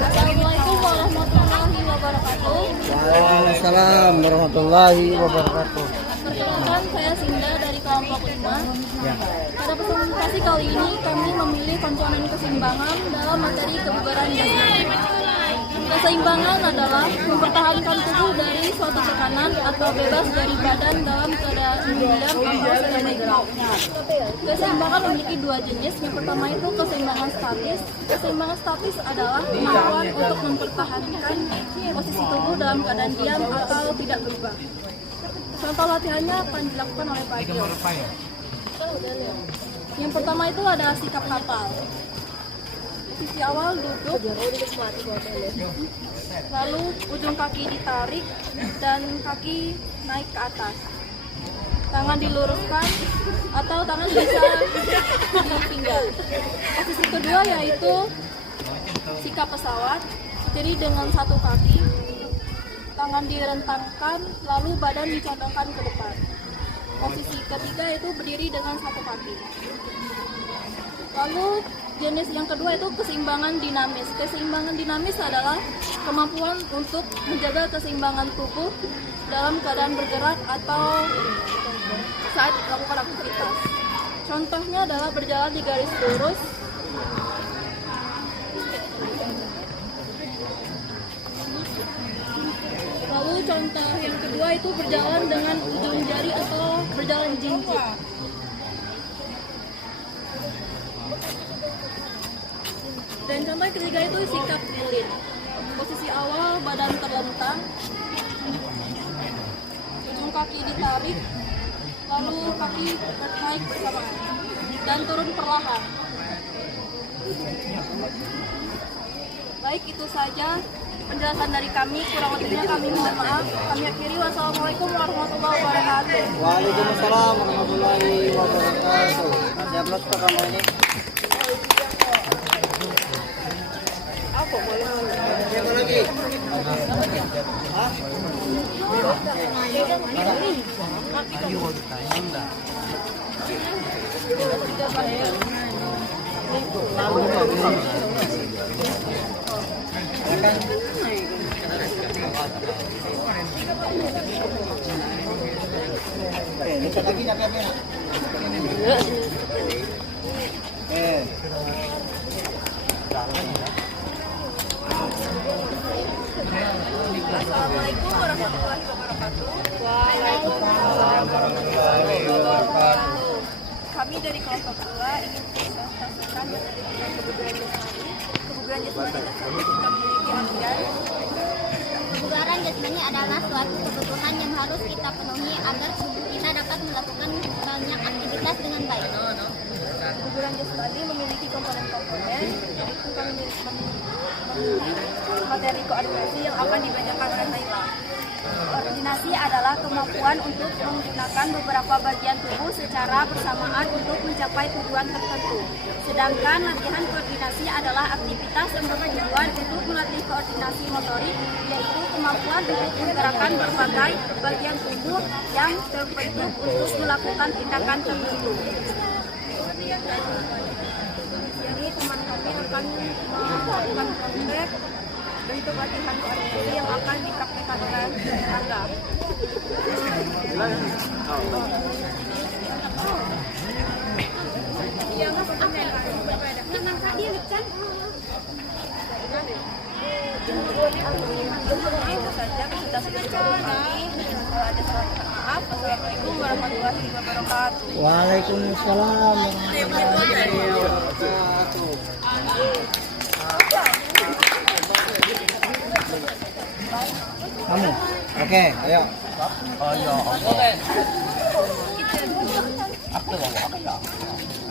Assalamualaikum warahmatullahi wabarakatuh. Waalaikumsalam warahmatullahi wabarakatuh. Perkenalkan, saya Sinda dari kelompok 5. Ya. Pada presentasi kali ini kami memilih komponen keseimbangan dalam materi kebugaran jasmani. Keseimbangan adalah mempertahankan tubuh dari suatu tekanan atau bebas dari badan dalam keadaan diam atau sedang bergerak. Keseimbangan memiliki dua jenis. Yang pertama itu keseimbangan statis. Keseimbangan statis adalah kemampuan untuk mempertahankan posisi tubuh dalam keadaan diam atau tidak berubah. Contoh latihannya akan dilakukan oleh Pak Agil. Yang pertama itu ada sikap kapal. Posisi awal duduk, lalu ujung kaki ditarik dan kaki naik ke atas. Tangan diluruskan atau tangan bisa di pinggang. Posisi kedua yaitu sikap pesawat, berdiri dengan satu kaki, tangan direntangkan, lalu badan dicondongkan ke depan. Posisi ketiga itu berdiri dengan satu kaki. Lalu jenis yang kedua itu keseimbangan dinamis. Keseimbangan dinamis adalah kemampuan untuk menjaga keseimbangan tubuh dalam keadaan bergerak atau saat melakukan aktivitas. Contohnya adalah berjalan di garis lurus, lalu contoh yang kedua itu berjalan dengan ujung jari atau berjalan jinjit. Dan contoh yang ketiga itu sikap lilin. Posisi awal badan terlentang, ujung kaki ditarik, lalu kaki naik bersamaan dan turun perlahan. Baik, itu saja penjelasan dari kami. Kurang lebihnya kami mohon maaf. Kami akhiri. Wassalamualaikum warahmatullahi wabarakatuh. Waalaikumsalam warahmatullahi wabarakatuh. Siap los Pak kamu ini. Siapa lagi? Assalamualaikum warahmatullahi wabarakatuh. Kami dari kelompok 2 ingin menyampaikan kebugaran jasmani. Kebugaran jasmani kita memiliki artian. Kebugaran jasmani adalah suatu kebutuhan yang harus kita penuhi agar tubuh kita dapat melakukan banyak aktivitas dengan baik. Kebugaran jasmani memiliki komponen-komponen, yaitu kami materi koordinasi yang akan dibacakan oleh Naila. Koordinasi adalah kemampuan untuk menggunakan beberapa bagian tubuh secara bersamaan untuk mencapai tujuan tertentu. Sedangkan latihan koordinasi adalah aktivitas yang bertujuan untuk melatih koordinasi motorik, yaitu kemampuan untuk menggerakkan berbagai bagian tubuh yang terbentuk untuk melakukan tindakan tertentu. Jadi teman kami akan melakukan praktek bentuk latihan koordinasi yang akan dipraktikkan oleh Anda. Itu saja kita kami. Ada salah maaf. Assalamualaikum warahmatullahi wabarakatuh. Waalaikumsalam. Kamu, oke, ayo.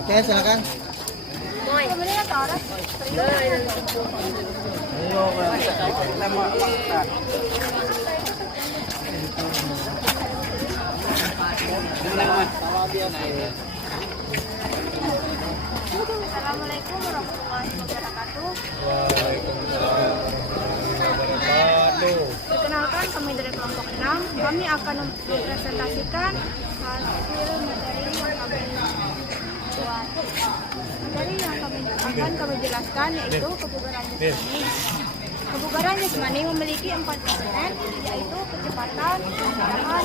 Oke, silakan. Assalamualaikum warahmatullahi wabarakatuh. Perkenalkan, kami dari kelompok 6. Kami akan mempresentasikan hasil materi yang kami buat. Materi yang akan kami jelaskan yaitu kebugaran jasmani. Kebugaran jasmani memiliki 4 komponen, yaitu kecepatan, keseimbangan.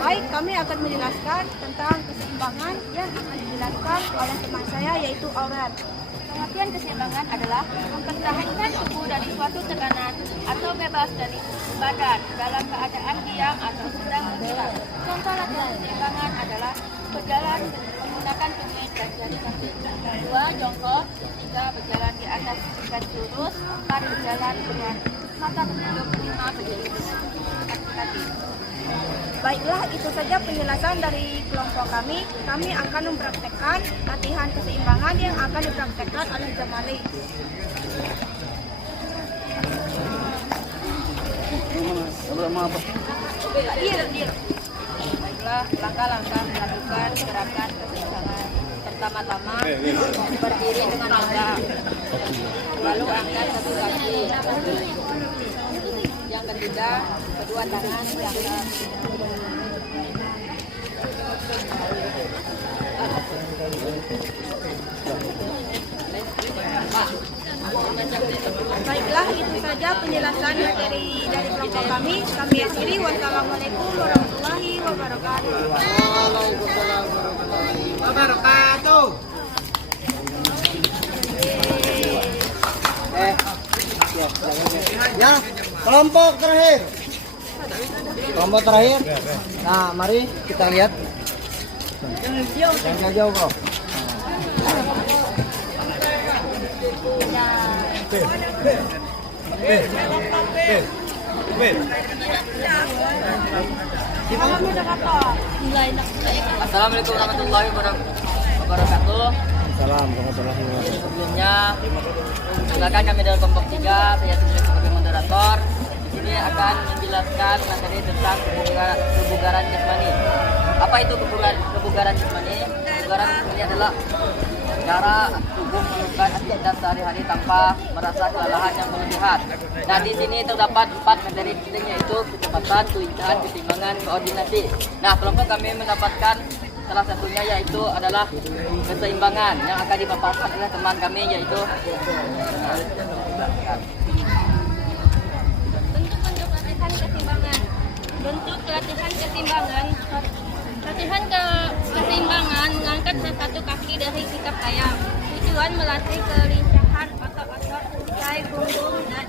Baik, kami akan menjelaskan tentang keseimbangan yang akan dijelaskan oleh teman saya, yaitu Auren. Pengertian keseimbangan adalah mempertahankan tubuh dari suatu tekanan atau bebas dari badan dalam keadaan diam atau sedang bergerak. Contoh latihan keseimbangan adalah berjalan menggunakan tumit dan jari kaki. 2. Jongkok. 3. Berjalan di atas kaki lurus. 4. Berjalan dengan mata tertutup. 5. Berdiri dengan kaki. Baiklah, itu saja penjelasan dari kelompok kami. Kami akan mempraktekkan latihan keseimbangan yang akan dipraktekkan oleh Jamali. Baiklah, langkah-langkah melakukan gerakan keseimbangan. Pertama-tama, berdiri dengan tegak. Lalu angkat satu kaki. Yang ketiga, kedua tangan diangkat. Baiklah, itu saja penjelasan materi dari kelompok kami. Kami akhiri. Wassalamualaikum warahmatullahi wabarakatuh. Waalaikumsalam warahmatullahi wabarakatuh. Ya, kelompok terakhir. Kelompok terakhir. Nah, mari kita lihat. Jangan jauh kok. Assalamualaikum warahmatullahi wabarakatuh. Salam warahmatullahi wabarakatuh. Sebelumnya, silakan kami dari kelompok 3, saya sebagai moderator. Di sini akan menjelaskan materi tentang kebugaran jasmani. Apa itu kebugaran jasmani? Kebugaran jasmani adalah cara tubuh melakukan aktivitas sehari-hari tanpa merasa kelelahan yang berlebihan. Nah, di sini terdapat 4 materi penting, yaitu kecepatan, kelincahan, keseimbangan, koordinasi. Nah, kelompok kami mendapatkan salah satunya yaitu adalah keseimbangan yang akan dipaparkan oleh teman kami, yaitu Bentuk-bentuk latihan keseimbangan. Bentuk latihan keseimbangan. Latihan keseimbangan mengangkat satu kaki dari sikap ayam. Tujuan melatih kelincahan otot-otot usai punggung dan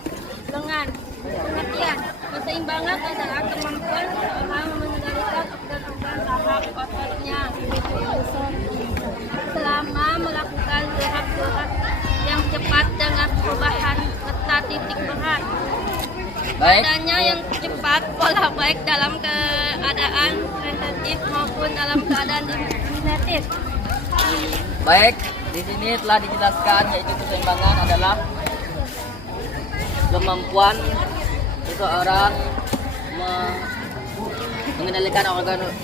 lengan. Pengertian: keseimbangan adalah kemampuan seseorang mengendalikan organ-organ tahap ototnya selama melakukan gerak-gerak yang cepat dengan perubahan peta titik berat. baik. Adanya yang cepat, pola baik dalam keadaan sensitif maupun dalam keadaan dinamis. Baik, di sini telah dijelaskan yaitu keseimbangan adalah kemampuan seseorang mengendalikan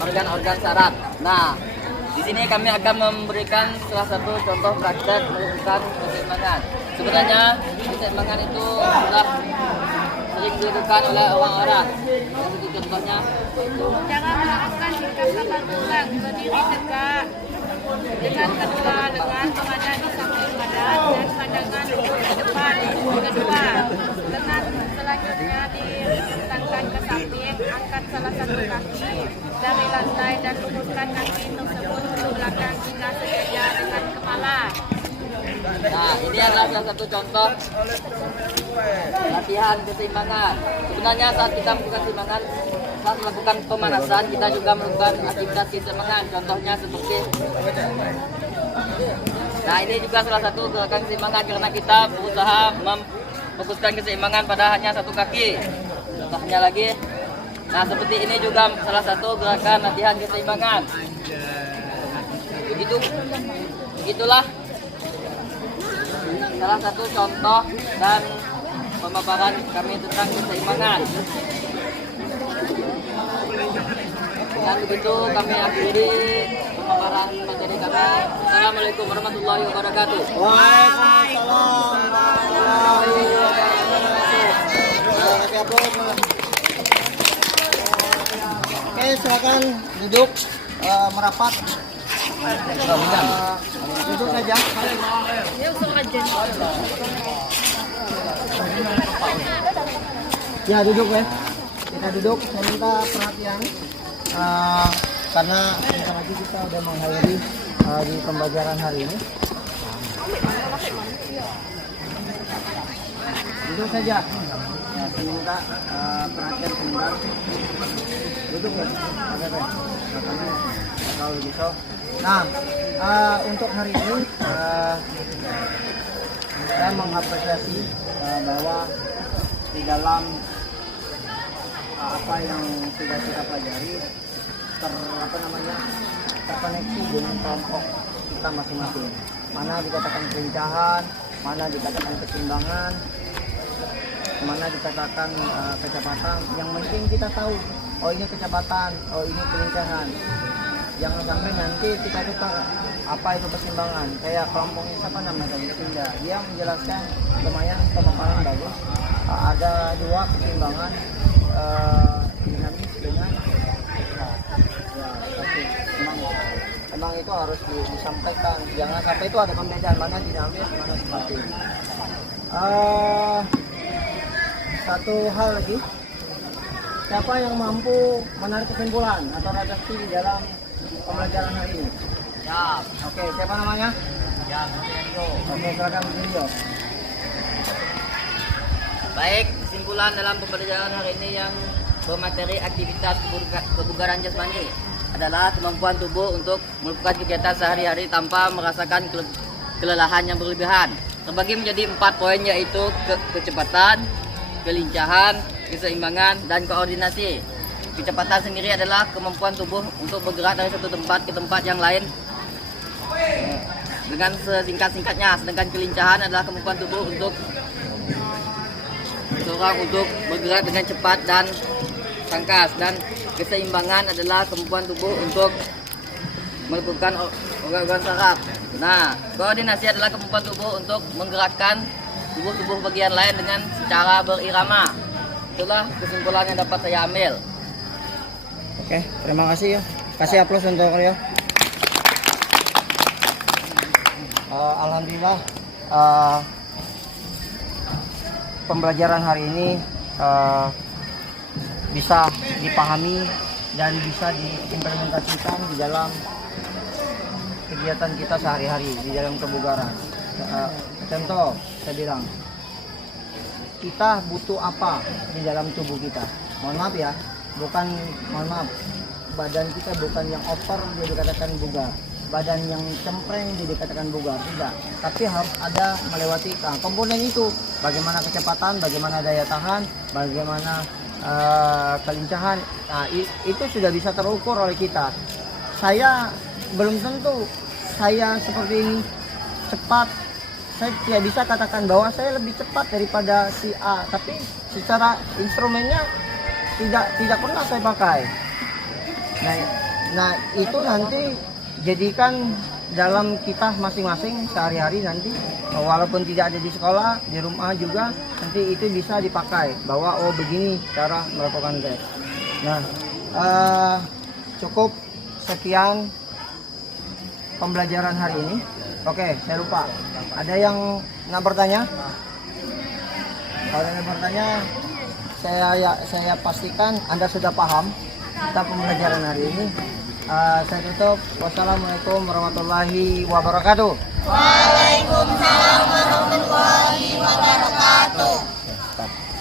organ-organ saraf. Nah, di sini kami akan memberikan salah satu contoh praktek melakukan keseimbangan. Sebenarnya keseimbangan itu telah sering dilakukan oleh orang-orang. Yang satu contohnya yaitu Cara melakukan sikap kapal tulang, berdiri tegak dengan kedua lengan berada di samping badan dan pandangan lurus ke depan. Kedua, lengan selanjutnya dientangkan ke samping, angkat salah satu kaki dari lantai dan luruskan kaki tersebut ke belakang hingga sejajar dengan kepala. Nah, ini adalah salah satu contoh latihan keseimbangan. Sebenarnya saat kita melakukan keseimbangan, saat melakukan pemanasan, kita juga melakukan aktivitas keseimbangan. Contohnya seperti, nah ini juga salah satu gerakan keseimbangan karena kita berusaha memfokuskan keseimbangan pada hanya satu kaki. Contohnya lagi, nah seperti ini juga salah satu gerakan latihan keseimbangan. Begitulah salah satu contoh dan pemaparan kami tentang keseimbangan. Dan begitu kami akhiri pemaparan materi kami. Assalamualaikum warahmatullahi wabarakatuh. Oke, silakan duduk merapat. Duduk saja. Ya, duduk ya. Kita duduk. Saya minta perhatian karena sebentar lagi kita udah mengakhiri di pembelajaran hari ini. Duduk saja. Ya, saya minta perhatian sebentar. Duduk ya. Oke. Kalau gitu. Nah, untuk hari ini saya mengapresiasi bahwa di dalam apa yang sudah kita pelajari terkoneksi dengan kelompok kita masing-masing. Mana dikatakan kelincahan, mana dikatakan keseimbangan, mana dikatakan kecepatan. Yang penting kita tahu, oh ini kecepatan, oh ini kelincahan. Jangan sampai nanti kita lupa apa itu keseimbangan. Kayak kelompoknya siapa namanya tadi, Sinda, dia menjelaskan lumayan pemaparan bagus. Ada 2 keseimbangan, dinamis dengan emang itu harus disampaikan. Jangan sampai itu ada pembedaan mana dinamis, mana statis. Satu hal lagi, siapa yang mampu menarik kesimpulan atau redaksi di dalam pembelajaran hari ini? Ya, Oke, siapa namanya? ya, Oke, silakan Video. baik, kesimpulan dalam pembelajaran hari ini yang bermateri aktivitas kebugaran jasmani adalah kemampuan tubuh untuk melakukan kegiatan sehari-hari tanpa merasakan kelelahan yang berlebihan. Terbagi menjadi 4 poin, yaitu kecepatan, kelincahan, keseimbangan, dan koordinasi. Kecepatan sendiri adalah kemampuan tubuh untuk bergerak dari satu tempat ke tempat yang lain dengan sesingkat-singkatnya. Sedangkan kelincahan adalah kemampuan tubuh untuk bergerak dengan cepat dan tangkas. Dan keseimbangan adalah kemampuan tubuh untuk melakukan Gangguan saraf. Nah, koordinasi adalah kemampuan tubuh untuk menggerakkan tubuh bagian lain dengan secara berirama. Itulah kesimpulan yang dapat saya ambil. Oke, terima kasih ya. Kasih aplaus untuk Rio. Alhamdulillah pembelajaran hari ini bisa dipahami dan bisa diimplementasikan di dalam kegiatan kita sehari-hari di dalam kebugaran. Contoh, saya bilang, kita butuh apa di dalam tubuh kita? Mohon maaf ya, mohon maaf, badan kita bukan yang over dia dikatakan bugar, badan yang cempreng dia dikatakan bugar, tidak. Tapi harus ada melewati komponen itu, bagaimana kecepatan, bagaimana daya tahan, bagaimana kelincahan. Nah, itu sudah bisa terukur oleh kita. Saya belum tentu saya seperti ini cepat. Saya tidak bisa katakan bahwa saya lebih cepat daripada si A, tapi secara instrumennya tidak pernah saya pakai. Nah itu nanti jadikan dalam kita masing-masing sehari-hari nanti, walaupun tidak ada di sekolah, di rumah juga nanti itu bisa dipakai bahwa oh begini cara melakukan tes. Nah cukup sekian pembelajaran hari ini. Oke, saya lupa. Ada yang nak bertanya? Kalau ada yang bertanya, saya pastikan Anda sudah paham tentang pembelajaran hari ini. Saya tutup. Wassalamualaikum warahmatullahi wabarakatuh. Waalaikumsalam warahmatullahi wabarakatuh.